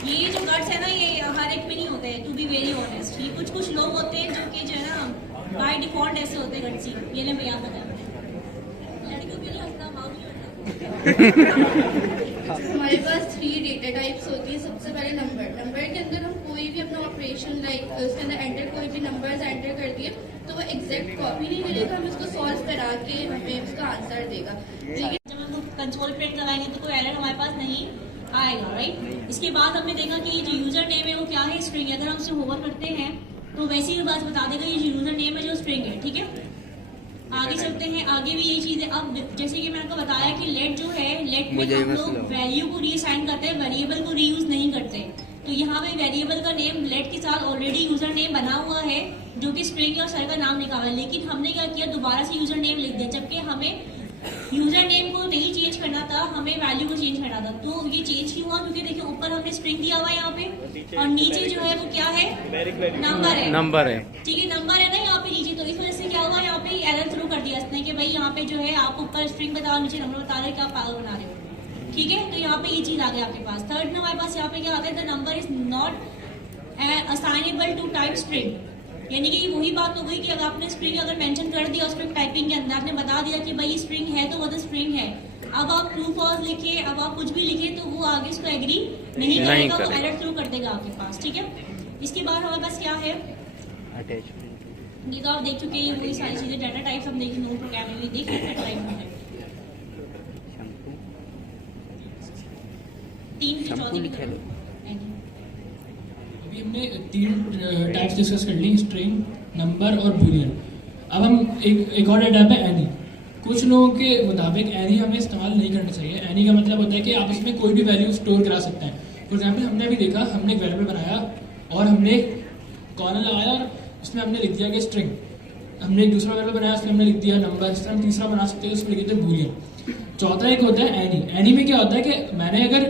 ये जो गट्स है ना, ये हर एक में नहीं होते हैं, टू बी वेरी ऑनेस्ट। ये कुछ लोग होते हैं जो कि जो है ना बाय डिफॉल्ट ऐसे होते हैं गट्सी। ये ले मैं याद बताया लड़कियों के लिए हंसना माफ नहीं होता। हमारे पास 3 डेटा टाइप्स होती है। सबसे पहले नंबर के अंदर हम कोई भी अपना ऑपरेशन लाइक उसके अंदर एंटर कोई भी नंबर्स एंटर कर दिए तो वो एग्जैक्ट कॉपी नहीं मिलेगा, हम उसको सॉल्व करा के हमें उसका आंसर देगा। लेकिन जब हम कंसोल प्रिंट लगाएंगे तो कोई एरर हमारे पास नहीं आएगा, राइट। इसके बाद हमने देखा कि ये जो यूजर नेम है वो क्या है, स्ट्रिंग है। अगर हम उसे होवर करते हैं तो वैसे ही बात बता देगा ये जो यूजर नेम है जो स्ट्रिंग है, ठीक है। आगे चलते हैं, आगे भी यही चीज है। अब जैसे कि मैंने आपको बताया कि लेट जो है, लेट में हम लोग वैल्यू को रीअसाइन करते हैं, वेरिएबल को रीयूज नहीं करते। तो यहाँ पे वेरिएबल का नेम लेट के साथ ऑलरेडी यूजर नेम बना हुआ है जो कि स्ट्रिंग और सर का नाम लिखा हुआ है, लेकिन हमने क्या किया, दोबारा से यूजर नेम लिख दिया, जबकि हमें यूजर नेम को नहीं चेंज करना था, हमें वैल्यू को चेंज करना था। तो ये चेंज क्यों हुआ, क्योंकि देखिए ऊपर हमने स्ट्रिंग दिया हुआ है यहाँ पे, और नीचे जो है वो क्या है, नंबर है, ठीक है, नंबर है ना यहाँ पे नीचे। तो इस वजह से क्या हुआ, यहाँ पे एरर थ्रू कर दिया इसने कि भाई यहाँ पे जो है आप ऊपर स्ट्रिंग बताओ, नीचे नंबर बता रहे, क्या पागल बना रहे हो, ठीक है। तो यहाँ पे ये चीज आ गई आपके पास। थर्ड में हमारे पास यहाँ पे क्या आता है, the number is not assignable to type string, यानी कि वही बात हो गई कि अगर आपने स्ट्रिंग अगर मेंशन कर दिया उसमें टाइपिंग के अंदर, आपने बता दिया कि भाई स्ट्रिंग है तो वो तो स्ट्रिंग है। अब आप ट्रू फॉल्स लिखे, अब आप कुछ भी लिखे तो वो आगे उसको एग्री नहीं करेगा, वो एरर थ्रू कर देगा आपके पास, ठीक है। इसके बाद हमारे पास क्या है, ये तो आप देख चुके हैं, वही सारी चीजें डाटा टाइप्स हम देखें, नो प्रोग्रामिंग देख रहे हैं टाइप में 3 से 14 अभी हमने 3 टाइप्स डिस्कस कर ली, स्ट्रिंग, नंबर और बूलियन। अब हम एक और डाटा है एनी। कुछ लोगों के मुताबिक एनी हमें इस्तेमाल नहीं करना चाहिए। एनी का मतलब होता है कि आप इसमें कोई भी वैल्यू स्टोर करा सकते हैं। फॉर एग्जाम्पल हमने अभी देखा, हमने एक वेरिएबल बनाया और हमने कॉर्नर लगाया और उसमें हमने लिख दिया कि स्ट्रिंग। हमने एक दूसरा वेरिएबल बनाया, उसमें हमने लिख दिया नंबर। इस तरह हम तीसरा बना सकते हैं, उसमें लिख देते बूलियन। चौथा एक होता है एनी। एनी में क्या होता है कि मैंने अगर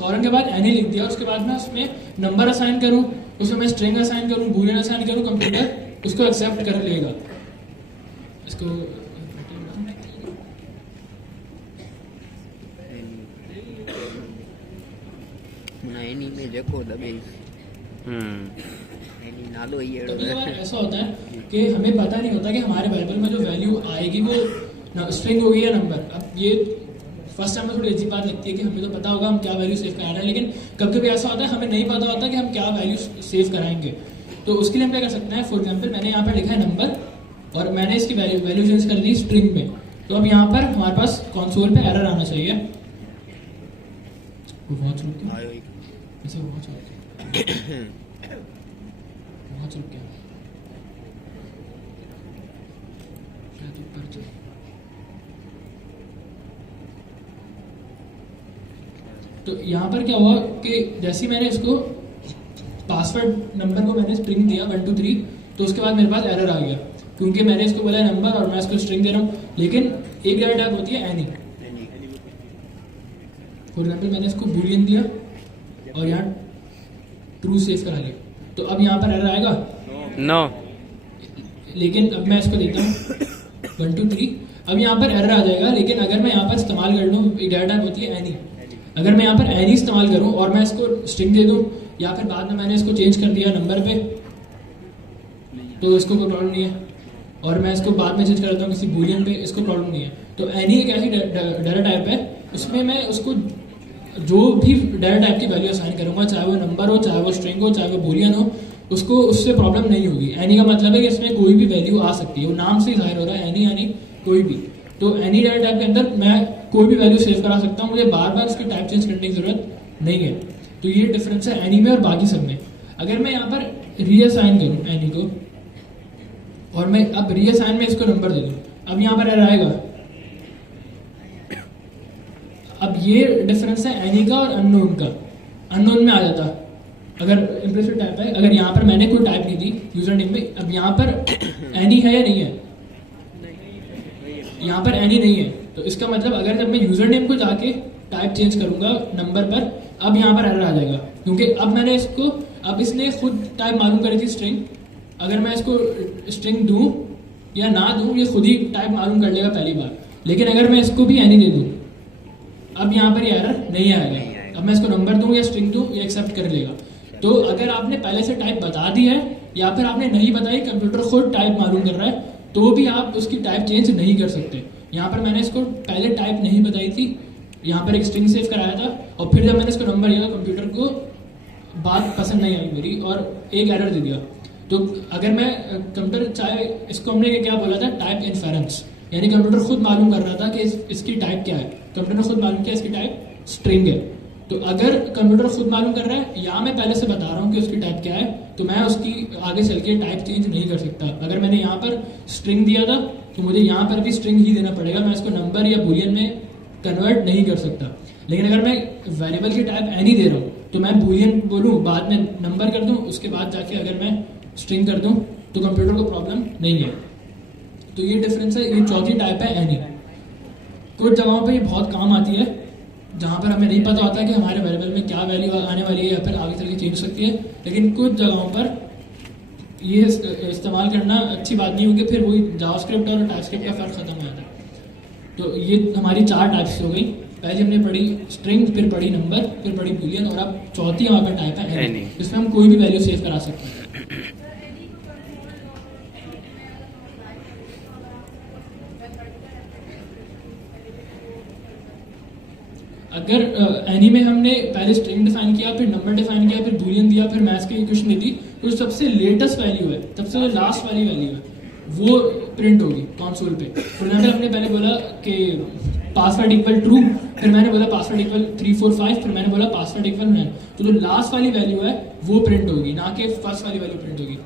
कॉलन के बाद एनी लिख दिया, उसके बाद मैं उसमें नंबर असाइन करूं, उसमें मैं स्ट्रिंग असाइन करूं, बूलियन असाइन करूं, कंप्यूटर उसको एक्सेप्ट कर लेगा। इसको एनी में जेको दबे नालो ही है। कभी कभार ऐसा होता है कि हमें पता नहीं होता कि हमारे वेरिएबल में जो वैल्यू आएगी वो स्ट्रिंग होगी या नंबर। अब ये फर्स्ट टाइम में थोड़ी अजीब बात लगती है कि हमें तो पता होगा हम क्या वैल्यू सेव करा रहे हैं, लेकिन कभी कभी ऐसा होता है हमें नहीं पता होता कि हम क्या वैल्यू सेव कराएंगे। तो उसके लिए हम क्या कर सकते हैं, फॉर एग्जाम्पल मैंने यहाँ पर लिखा है नंबर और मैंने इसकी वैल्यू चेंज कर दी स्ट्रिंग में। तो अब यहाँ पर हमारे पास कंसोल पे एरर आना चाहिए। वॉच रुक गया, ऐसे वॉच रुक गया, शायद ऊपर चल। तो यहाँ पर क्या हुआ कि जैसे ही मैंने इसको पासवर्ड नंबर को मैंने स्ट्रिंग दिया 1 2 3, तो उसके बाद मेरे पास एरर आ गया क्योंकि मैंने इसको बोला नंबर और मैं इसको स्ट्रिंग दे रहा हूँ। लेकिन एक डेटा टाइप होती है एनी। फॉर एग्जाम्पल मैंने इसको बूलियन दिया और यहाँ ट्रू सेव करा लिया, तो अब यहाँ पर एरर आएगा नो। लेकिन अब मैं इसको देता हूँ 1 2 3, अब यहाँ पर एरर आ जाएगा। लेकिन अगर मैं यहाँ पर इस्तेमाल कर लूँ, एक डेटा टाइप होती है एनी, अगर मैं यहाँ पर एनी इस्तेमाल करूँ और मैं इसको स्ट्रिंग दे दूँ या फिर बाद में मैंने इसको चेंज कर दिया नंबर पे, तो इसको कोई प्रॉब्लम नहीं है। और मैं इसको बाद में चेंज करता हूँ किसी बूलियन पे, इसको प्रॉब्लम नहीं है। तो एनी एक ऐसी डाटा टाइप है, उसमें मैं उसको जो भी डाटा टाइप की वैल्यू असाइन करूँगा, चाहे वो नंबर हो, चाहे वो स्ट्रिंग हो, चाहे वो बूलियन हो, उसको उससे प्रॉब्लम नहीं होगी। एनी का मतलब है कि इसमें कोई भी वैल्यू आ सकती है, वो नाम से ही जाहिर हो रहा है एनी यानी कोई भी। तो एनी डाटा टाइप के अंदर मैं कोई भी वैल्यू सेव करा सकता हूँ, मुझे बार बार उसकी टाइप चेंज करने की जरूरत नहीं है। तो ये डिफरेंस है एनी में और बाकी सब में। अगर मैं यहाँ पर रीअसाइन करूँ एनी को और मैं अब रीअसाइन में इसको नंबर दे दूँ, अब यहाँ पर एरर आएगा। अब ये डिफरेंस है एनी का और अननोन का। अननोन में आ जाता अगर इम्प्लिसिट टाइप है, अगर यहाँ पर मैंने कोई टाइप नहीं दी यूजर नेम में, अब यहाँ पर एनी है या नहीं है, यहाँ पर एनी नहीं है, तो इसका मतलब अगर जब मैं यूजर नेम को जाके टाइप चेंज करूंगा नंबर पर, अब यहाँ पर एरर आ जाएगा क्योंकि अब मैंने इसको, अब इसने खुद टाइप मालूम करी थी स्ट्रिंग। अगर मैं इसको स्ट्रिंग दूं या ना दूं, ये खुद ही टाइप मालूम कर लेगा पहली बार। लेकिन अगर मैं इसको भी एनी दे दूं, अब यहाँ पर ये एरर नहीं आएगा। अब मैं इसको नंबर दूं या स्ट्रिंग दूं, ये एक्सेप्ट कर लेगा। तो अगर आपने पहले से टाइप बता दी है या फिर आपने नहीं बताई, कंप्यूटर खुद टाइप मालूम कर रहा है, तो भी आप उसकी टाइप चेंज नहीं कर सकते। यहाँ पर मैंने इसको पहले टाइप नहीं बताई थी, यहाँ पर एक स्ट्रिंग सेव कराया था और फिर जब मैंने इसको नंबर दिया तो कंप्यूटर को बात पसंद नहीं आई मेरी और एक एरर दे दिया। तो अगर मैं कंप्यूटर चाहे, इसको हमने क्या बोला था, टाइप इन्फेरेंस, यानी कंप्यूटर खुद मालूम कर रहा था कि इसकी टाइप क्या है। कंप्यूटर ने खुद मालूम किया इसकी टाइप स्ट्रिंग है। तो अगर कंप्यूटर खुद मालूम कर रहा है या मैं पहले से बता रहा हूँ कि उसकी टाइप क्या है, तो मैं उसकी आगे चल के टाइप चेंज नहीं कर सकता। अगर मैंने यहाँ पर स्ट्रिंग दिया था तो मुझे यहाँ पर भी स्ट्रिंग ही देना पड़ेगा, मैं इसको नंबर या बूलियन में कन्वर्ट नहीं कर सकता। लेकिन अगर मैं वेरिएबल की टाइप एनी दे रहा हूँ तो मैं बूलियन बोलूँ, बाद में नंबर कर दूँ, उसके बाद जाके अगर मैं स्ट्रिंग कर दूँ तो कंप्यूटर को प्रॉब्लम नहीं है। तो ये डिफरेंस है, ये चौथी टाइप है एनी। कुछ जगहों पर ये बहुत काम आती है जहाँ पर हमें नहीं पता होता कि हमारे वेरिएबल में क्या वैल्यू आने वाली है या फिर आगे चल के चेंज हो सकती है। लेकिन कुछ जगहों पर ये इस्तेमाल करना अच्छी बात नहीं होगी, फिर वही जावास्क्रिप्ट और टाइपस्क्रिप्ट का फर्क खत्म हो जाता है। तो ये हमारी 4 टाइप्स हो गई। पहले हमने पढ़ी स्ट्रिंग, फिर पढ़ी नंबर, फिर पढ़ी बूलियन, और अब चौथी हमारे पास टाइप है एनी, जिसमें हम कोई भी वैल्यू सेव करा सकते हैं। अगर एनी में हमने पहले स्ट्रिंग डिफाइन किया, फिर नंबर डिफाइन किया, फिर बूलियन दिया, फिर मैथ्स की इक्वेशन दी, तो सबसे लेटेस्ट वैल्यू है, सबसे लास्ट वाली वैल्यू है, वो प्रिंट होगी कंसोल पे। फॉर एग्जाम्पल हमने पहले बोला कि पासवर्ड इक्वल ट्रू, फिर मैंने बोला पासवर्ड इक्वल 3 4 5, फिर मैंने बोला पासवर्ड इक्वल नन। तो जो लास्ट वाली वैल्यू है वो प्रिंट होगी, ना कि फर्स्ट वाली वैल्यू प्रिंट होगी।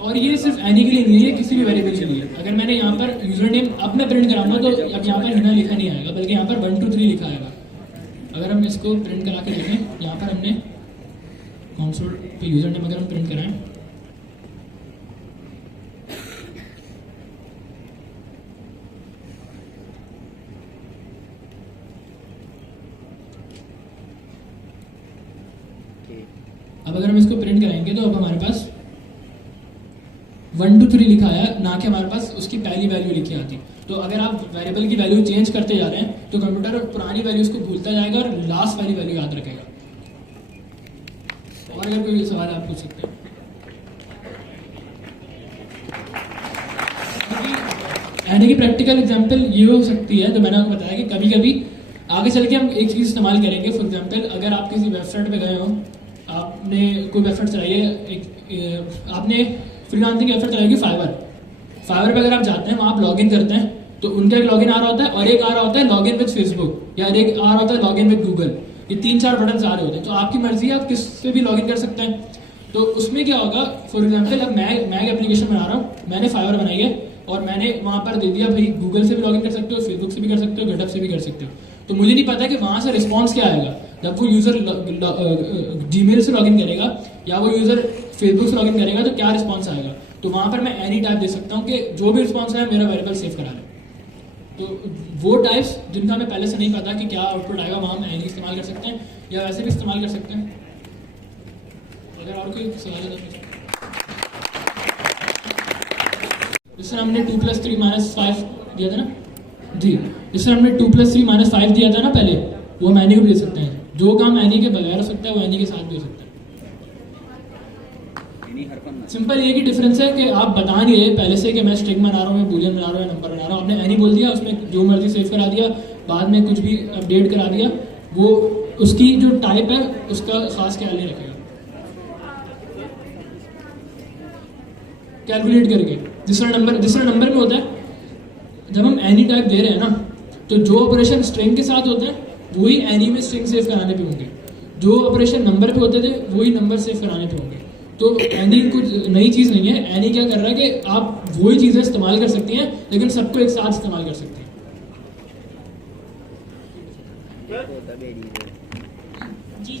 और ये सिर्फ एनी के लिए नहीं है, ये किसी भी वेरिएबल के लिए। अगर मैंने यहाँ पर यूजर नेम अब मैं प्रिंट कराऊंगा तो अब यहाँ पर हिना लिखा नहीं आएगा, बल्कि यहाँ पर 1 2 3 लिखा आएगा। अगर हम इसको प्रिंट करा के देखें, यहाँ पर हमने कंसोल पे यूजर नेम अगर हम प्रिंट कराएं, अब अगर हम इसको प्रिंट कराएंगे तो अब हमारे पास 1 2 3 लिखा है, ना कि हमारे पास उसकी पहली वैल्यू लिखी आती। तो अगर आप वेरिएबल की वैल्यू चेंज करते जा रहे हैं तो कंप्यूटर पुरानी वैल्यूज को भूलता जाएगा और लास्ट वाली वैल्यू याद रखेगा। और अगर कोई सवाल आप पूछ सकते हैं। एनी की प्रैक्टिकल एग्जांपल ये हो सकती है, तो मैंने आपको बताया कि कभी कभी आगे चल के हम एक चीज़ इस्तेमाल करेंगे। फॉर एग्जांपल अगर आप किसी वेबसाइट पे गए हो, आपने कोई वेबसाइट चलाई है, आपने फ्रीलांसिंग वेबसाइट चलाई फाइवर पे अगर आप जाते हैं, वहाँ आप लॉगिन करते हैं, तो उनका एक लॉगिन आ रहा होता है और एक आ रहा होता है लॉगिन विद फेसबुक, या एक आ रहा होता है लॉगिन विद गूगल। ये 3-4 बटन आ रहे होते हैं, तो आपकी मर्जी है, आप किस से भी लॉगिन कर सकते हैं। तो उसमें क्या होगा, फॉर एग्जांपल अब मैं एक एप्लीकेशन बना रहा हूँ, मैंने फाइवर बनाई है और मैंने वहाँ पर दे दिया भाई गूगल से भी लॉगिन कर सकते हो, फेसबुक से भी कर सकते हो, गिटहब से भी कर सकते हो। तो मुझे नहीं पता कि वहाँ से रिस्पॉन्स क्या आएगा, जब वो यूज़र जीमेल से लॉगिन करेगा या वो यूज़र फेसबुक से लॉगिन करेगा तो क्या रिस्पॉन्स आएगा। तो वहाँ पर मैं एनी टाइप दे सकता हूँ कि जो भी रिस्पॉन्स है मेरा वेरिएबल सेव करा ले। तो वो टाइप्स जिनका हमें पहले से नहीं पता कि क्या आउटपुट आएगा, वहाँ हम एनी इस्तेमाल कर सकते हैं या वैसे भी इस्तेमाल कर सकते हैं। अगर और कोई सवाल है तो जिससे हमने 2 + 3 - 5 दिया था ना जी, जिससे हमने 2 + 3 - 5 दिया था ना पहले, वो हम एनी को भी दे सकते हैं। जो काम एनी के बगैर हो सकता है वो एनी के साथ भी हो सकता है। सिंपल एक ही डिफरेंस है कि आप बता नहीं रहे पहले से कि मैं स्ट्रिंग बना रहा हूँ, मैं बूलियन बना रहा हूँ, नंबर बना रहा हूँ। आपने एनी बोल दिया, उसमें जो मर्जी सेव करा दिया, बाद में कुछ भी अपडेट करा दिया, वो उसकी जो टाइप है उसका खास ख्याल नहीं रखेगा। कैलकुलेट करके दूसरा नंबर में होता है, जब हम एनी टाइप दे रहे हैं ना, तो जो ऑपरेशन स्ट्रिंग के साथ होते हैं वही एनी में स्ट्रिंग सेव कराने पे होंगे, जो ऑपरेशन नंबर पे होते थे वही नंबर सेव कराने पे होंगे। तो एनी कुछ नई चीज़ नहीं है। एनी क्या कर रहा है कि आप वही चीज़ें इस्तेमाल कर सकती हैं लेकिन सबको एक साथ इस्तेमाल कर सकती हैं।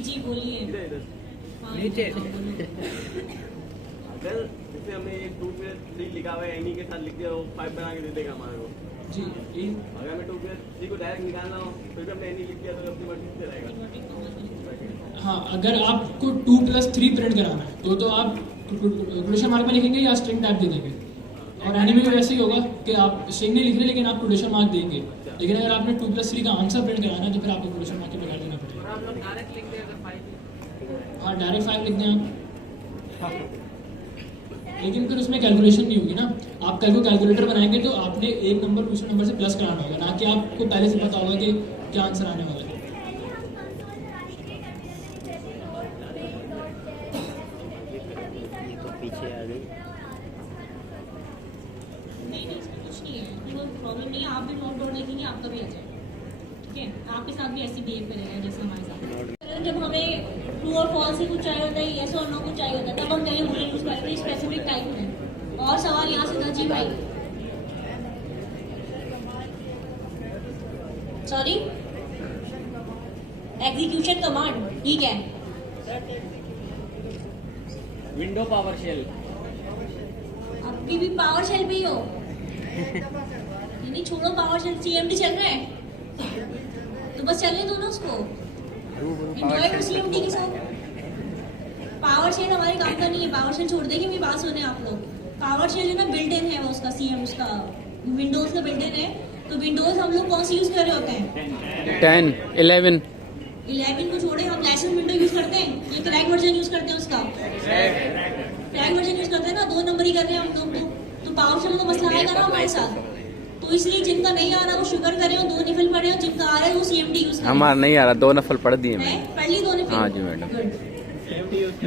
जी बोलिए। अगर जैसे हमने ये 2 + 3 लिखा हुआ है, एनी के साथ लिख दिया, वो 5 बना के दे देगा हमारे को जी। अगर मैं 2 + 3 को डायरेक्ट निकालना हो फिर भी हमने एनी लिख दिया तो अपनी मर्जी से रहेगा। हाँ, अगर आपको 2 + 3 प्रिंट कराना है तो आप कोटेशन मार्क में लिखेंगे या स्ट्रिंग टाइप दे देंगे। और एनी में भी वैसे ही होगा कि आप स्ट्रिंग नहीं लिख रहे लेकिन आप कोटेशन मार्क देंगे, लेकिन अगर आपने 2 + 3 का आंसर प्रिंट कराना है तो फिर आपको कोटेशन मार्क के बगैर देना पड़ेगा। हाँ, डायरेक्ट 5 लिख दें आप, लेकिन फिर उसमें कैलकुलेशन नहीं होगी ना। आप कल को कैलकुलेटर बनाएंगे तो आपने एक नंबर दूसरे नंबर से प्लस कराना होगा, ना कि आपको पहले से पता होगा कि क्या आंसर आने वाला है। पीछे आ गई। नहीं, इसमें कुछ नहीं है, कोई प्रॉब्लम नहीं है। आप भी नोट लिखेंगे, आपका भी आ जाएगा, ठीक है। आपके साथ भी ऐसी बिहेव करेगा जैसे हमारे साथ। जब हमें ट्रू और फॉल्स ही कुछ चाहिए होता है, येस और नो कुछ चाहिए होता है, तब हम पहले बूलियन यूज करते हैं स्पेसिफिक टाइप में। और सवाल यहाँ से था जी भाई, सॉरी, एग्जीक्यूशन कमांड, ठीक है। विंडो पावर शेल, अभी भी पावर शेल भी हो नहीं, छोड़ो पावर शेल, CMD चल रहा है तो बस चलने दो ना उसको, एंड्रॉइड और CMD के साथ। पावर शेल हमारे काम का नहीं है, पावर शेल छोड़ देंगे, मेरी बात सुने आप लोग। पावर शेल है ना, बिल्ट इन है वो, उसका उसका विंडोज का बिल्ट इन है। तो विंडोज हम लोग कौन सी यूज कर रहे होते हैं? 10, 11 को छोड़े हम लाइसेंस विंडो यूज करते हैं, ये क्रैक वर्जन यूज करते हैं, उसका क्रैक वर्जन यूज करते हैं ना, 2 नंबर ही कर रहे हैं हम लोग। तो पावर शेल का मसला आएगा ना हमारे साथ। तो इसलिए जिनका नहीं आ रहा वो शुगर करें और 2 निफल पढ़े, और जिनका आ रहा है वो CMD यूज करें। हमारा नहीं आ रहा, 2 नफल पढ़ दिए मैं पढ़ ली 2 निफल। हाँ जी मैडम।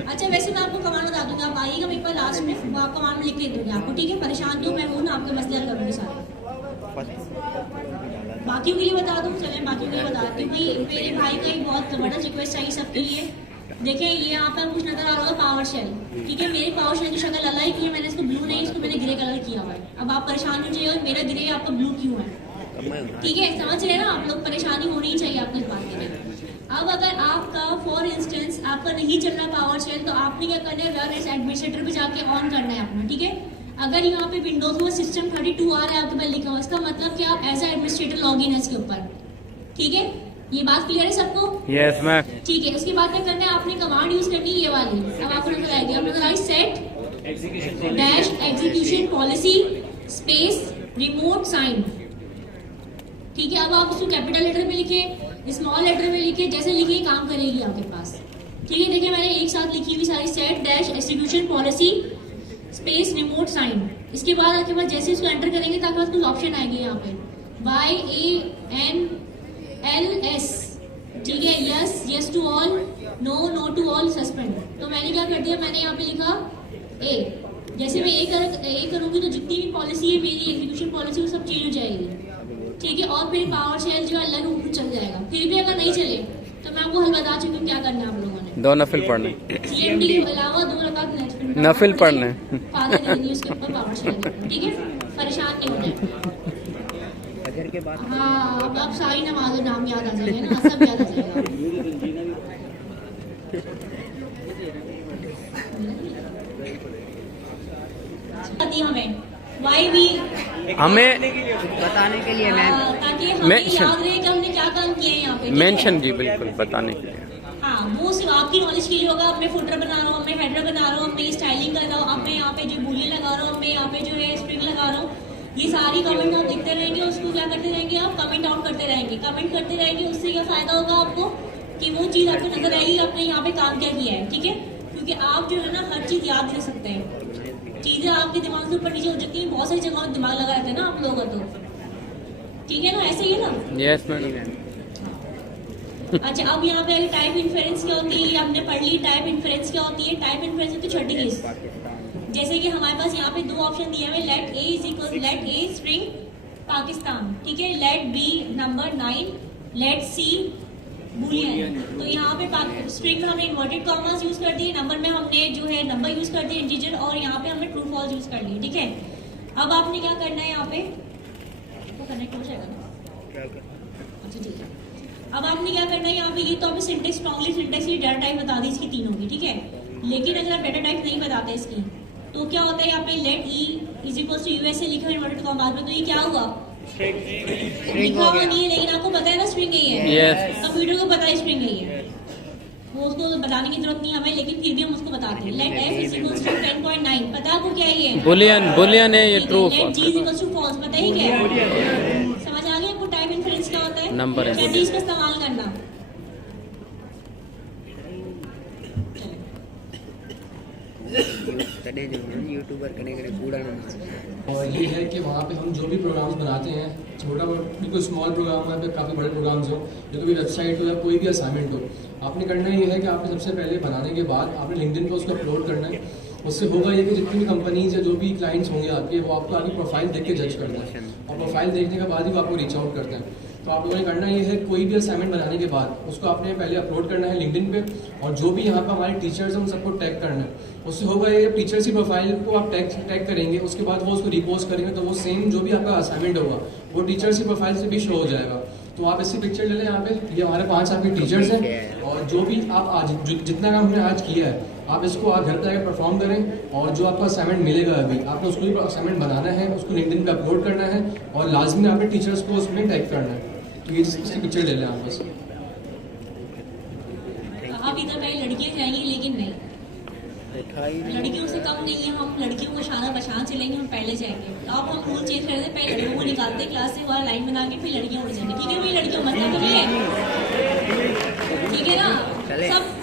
अच्छा, वैसे मैं आपको कमांड बता दूंगा, आप आइएगा मेरे पास लास्ट में, वो आप कमांड में लिख के दूंगी आपको, ठीक है। परेशान तो मैं हूँ ना, आपके मसले हल करूँगी सारे। बाकियों के लिए बता दूँ, चले बाकियों के लिए बताती हूँ। भाई मेरे भाई का एक बहुत जबरदस्त रिक्वेस्ट चाहिए सबके लिए। देखिए ये यहाँ पर कुछ नजर आ रहा होगा पावर शेल, ठीक है। मेरी पावर शेल की शक्ल अलग ही की है, मैंने इसको ब्लू नहीं, इसको मैंने ग्रे कलर किया हुआ है। अब आप परेशान नहीं चाहिए मेरा ग्रे आपका ब्लू क्यों है, ठीक है। समझ रहे ना आप लोग, परेशानी होनी चाहिए आपको इस बात के लिए। अब अगर आपका फॉर इंस्टेंस आपका नहीं चल रहा पावर शेल, तो आपने क्या करना है, रन एज एडमिनिस्ट्रेटर पे जाके ऑन करना है अपना, ठीक है। अगर यहाँ पे विंडोज में सिस्टम 32 आ रहा है आपके पास लिखा हुआ, इसका मतलब कि आप as a administrator log in है इसके ऊपर, ठीक है। ये बात क्लियर है सबको? Yes ma'am. ठीक है, उसके बाद क्या करना है, आपने कमांड यूज करनी है ये वाली। अब आपको नजर आएगी, आप नजर आई set dash execution policy space remote sign, ठीक है। अब आप उसको कैपिटल लेटर में लिखे, स्मॉल लेटर में लिखे, जैसे लिखिए काम करेगी आपके पास, ठीक है, देखिए मैंने एक साथ लिखी हुई सारी set dash execution policy space remote sign. इसके बाद आपके पास जैसे इसको एंटर करेंगे तो आपके पास कुछ ऑप्शन आएंगे यहाँ पे YANLS, ठीक है, yes to all, no to all, suspend. तो मैंने क्या कर दिया, मैंने यहाँ पे लिखा ए। जैसे मैं ए करूँगी तो जितनी भी पॉलिसी है मेरी एग्जीक्यूशन पॉलिसी वो सब चेंज हो जाएगी, ठीक है। और फिर पावर शेल जो है अलग रूप में चल जाएगा। फिर भी अगर नहीं चले तो मैं आपको हल बता चुकी हूँ क्या करना है आप लोगों ने। 2 नफिल पढ़ने, CMD के अलावा 2 रकात नफिल पढ़ने, फादर देनी उसके ऊपर पावर शेल, ठीक है, परेशान नहीं होना। फजर के बाद हाँ, अब सारी नमाज नाम याद आ जाएंगे ना, सब याद आ जाएगा। हमें बताने के लिए मैम, ताकि हमें याद रहे कि हमने क्या काम किया है यहाँ पे। मेंशन जी बिल्कुल बताने के लिए। हाँ, वो सिर्फ आपकी नॉलेज के लिए होगा। अब मैं फुटर बना रहा हूँ, अब मैं हेडर बना रहा हूँ, अब मैं स्टाइलिंग कर रहा हूँ, अब मैं यहाँ पे जो बुलियन लगा रहा हूँ, अब मैं यहाँ पे जो है स्ट्रिंग लगा रहा हूँ, ये सारी कमेंट आप लिखते रहेंगे, उसको क्या करते रहेंगे आप कमेंट आउट करते रहेंगे, कमेंट करते रहेंगे। उससे क्या फायदा होगा आपको कि वो चीज़ आपको नजर आएगी आपने यहाँ पे काम क्या किया है, ठीक है। क्योंकि आप जो है ना हर चीज़ याद रख सकते हैं, चीज़ें आपके दिमाग से ऊपर नीचे हो जाती है। बहुत सारी जगहों में दिमाग लगा रहता है ना आप लोगों का, तो ठीक है ना, ऐसे ही है ना। Yes madam. अच्छा, अब यहाँ पे टाइप इन्फेरेंस क्या होती है आपने पढ़ ली। टाइप इन्फेरेंस क्या होती है, टाइप इन्फेरेंस होती है छोटी चीज। जैसे कि हमारे पास यहाँ पे 2 ऑप्शन दिए हुए, लेट ए स्ट्रिंग पाकिस्तान, ठीक है, let B number 9, let C boolean. तो यहाँ पे स्ट्रिंग में हमने इन्वर्टेड कॉमास यूज कर दिए, नंबर में हमने जो है नंबर यूज कर दिए इंटीजर, और यहाँ पे हमने ट्रू फॉल्स यूज कर लिए, ठीक है। अब आपने क्या करना है, यहाँ पे तो कनेक्ट हो जाएगा ना, अच्छा ठीक है। अब आपने क्या करना है, यहाँ पे ये तो आपने सिंटेक्स स्ट्रॉन्गली सिंटेक्स की डाटा टाइप बता दी इसकी तीनों की, ठीक है। लेकिन अगर आप डाटा टाइप नहीं बताते इसकी तो क्या होता है, यहाँ पे let E is equals to USA लिखा है इन्वर्टेड कॉमास में, तो ये क्या हुआ, लिखा हुआ नहीं है, लेकिन आपको पता है ना स्ट्रिंग नहीं है। कंप्यूटर को पता है स्ट्रिंग नहीं है, वो उसको बताने की जरूरत नहीं हमें, लेकिन फिर भी हम उसको बताते हैं। Let F is equals to 10.9, पता है आपको क्या है ये, बुलियन है ये, true let G is equals to false, पता ही क्या है। समझ आ गया आपको टाइप इन्फरेंस क्या होता है, नंबर है, कैसे इसका इस्तेमाल करना। यूट्यूबर कने कूड़ा ना। और ये है कि वहाँ पे हम जो भी प्रोग्राम्स बनाते हैं, छोटा बिल्कुल स्मॉल प्रोग्राम है, काफ़ी बड़े प्रोग्राम्स हो, या कोई वेबसाइट हो या कोई भी असाइनमेंट हो, आपने करना ये है कि आपने सबसे पहले बनाने के बाद आपने लिंक्डइन पे उसको अपलोड करना है। उससे होगा ये कि जितनी भी कंपनीज या जो भी क्लाइंट्स होंगे आपके, वो आपको आगे प्रोफाइल देख के जज करते हैं, और प्रोफाइल देखने के बाद ही वो आपको रीच आउट करते हैं। तो आप लोगों ने करना ये है, कोई भी असाइनमेंट बनाने के बाद उसको आपने पहले अपलोड करना है लिंक्डइन पे, और जो भी यहाँ पर हमारे टीचर्स हैं उन सबको टैग करना है। उससे होगा ये, टीचर्स की प्रोफाइल को आप टैग करेंगे, उसके बाद वो उसको रिपोस्ट करेंगे, तो वो सेम जो भी आपका असाइनमेंट होगा वो टीचर्स की प्रोफाइल से भी शो हो जाएगा। तो आप इसकी पिक्चर ले लें, यहाँ पे ये हमारे 5 आपके टीचर्स हैं, और जो भी आप आज जितना काम हमने आज किया है, आप इसको आज घर पर आकर परफॉर्म करें, और जो आपका असाइनमेंट मिलेगा अभी आपने उसको भी असाइनमेंट बनाना है, उसको लिंक्डइन पे अपलोड करना है, और लाजमी आपने टीचर्स को उसमें टैग करना है। तो ये इसकी पिक्चर ले लें आप बस। आप इधर पहले लड़कियां जाएंगी, लेकिन नहीं, लड़कियों से कम नहीं है, हम लड़कियों को शाना बशान चलेंगे, हम पहले जाएंगे। अब हम रूल चेंज कर दें, पहले लड़कों को निकालते क्लास से, वहाँ लाइन बना के फिर लड़कियों को जाएंगे, ठीक है भाई, लड़कियों मतलब ठीक है ना सब।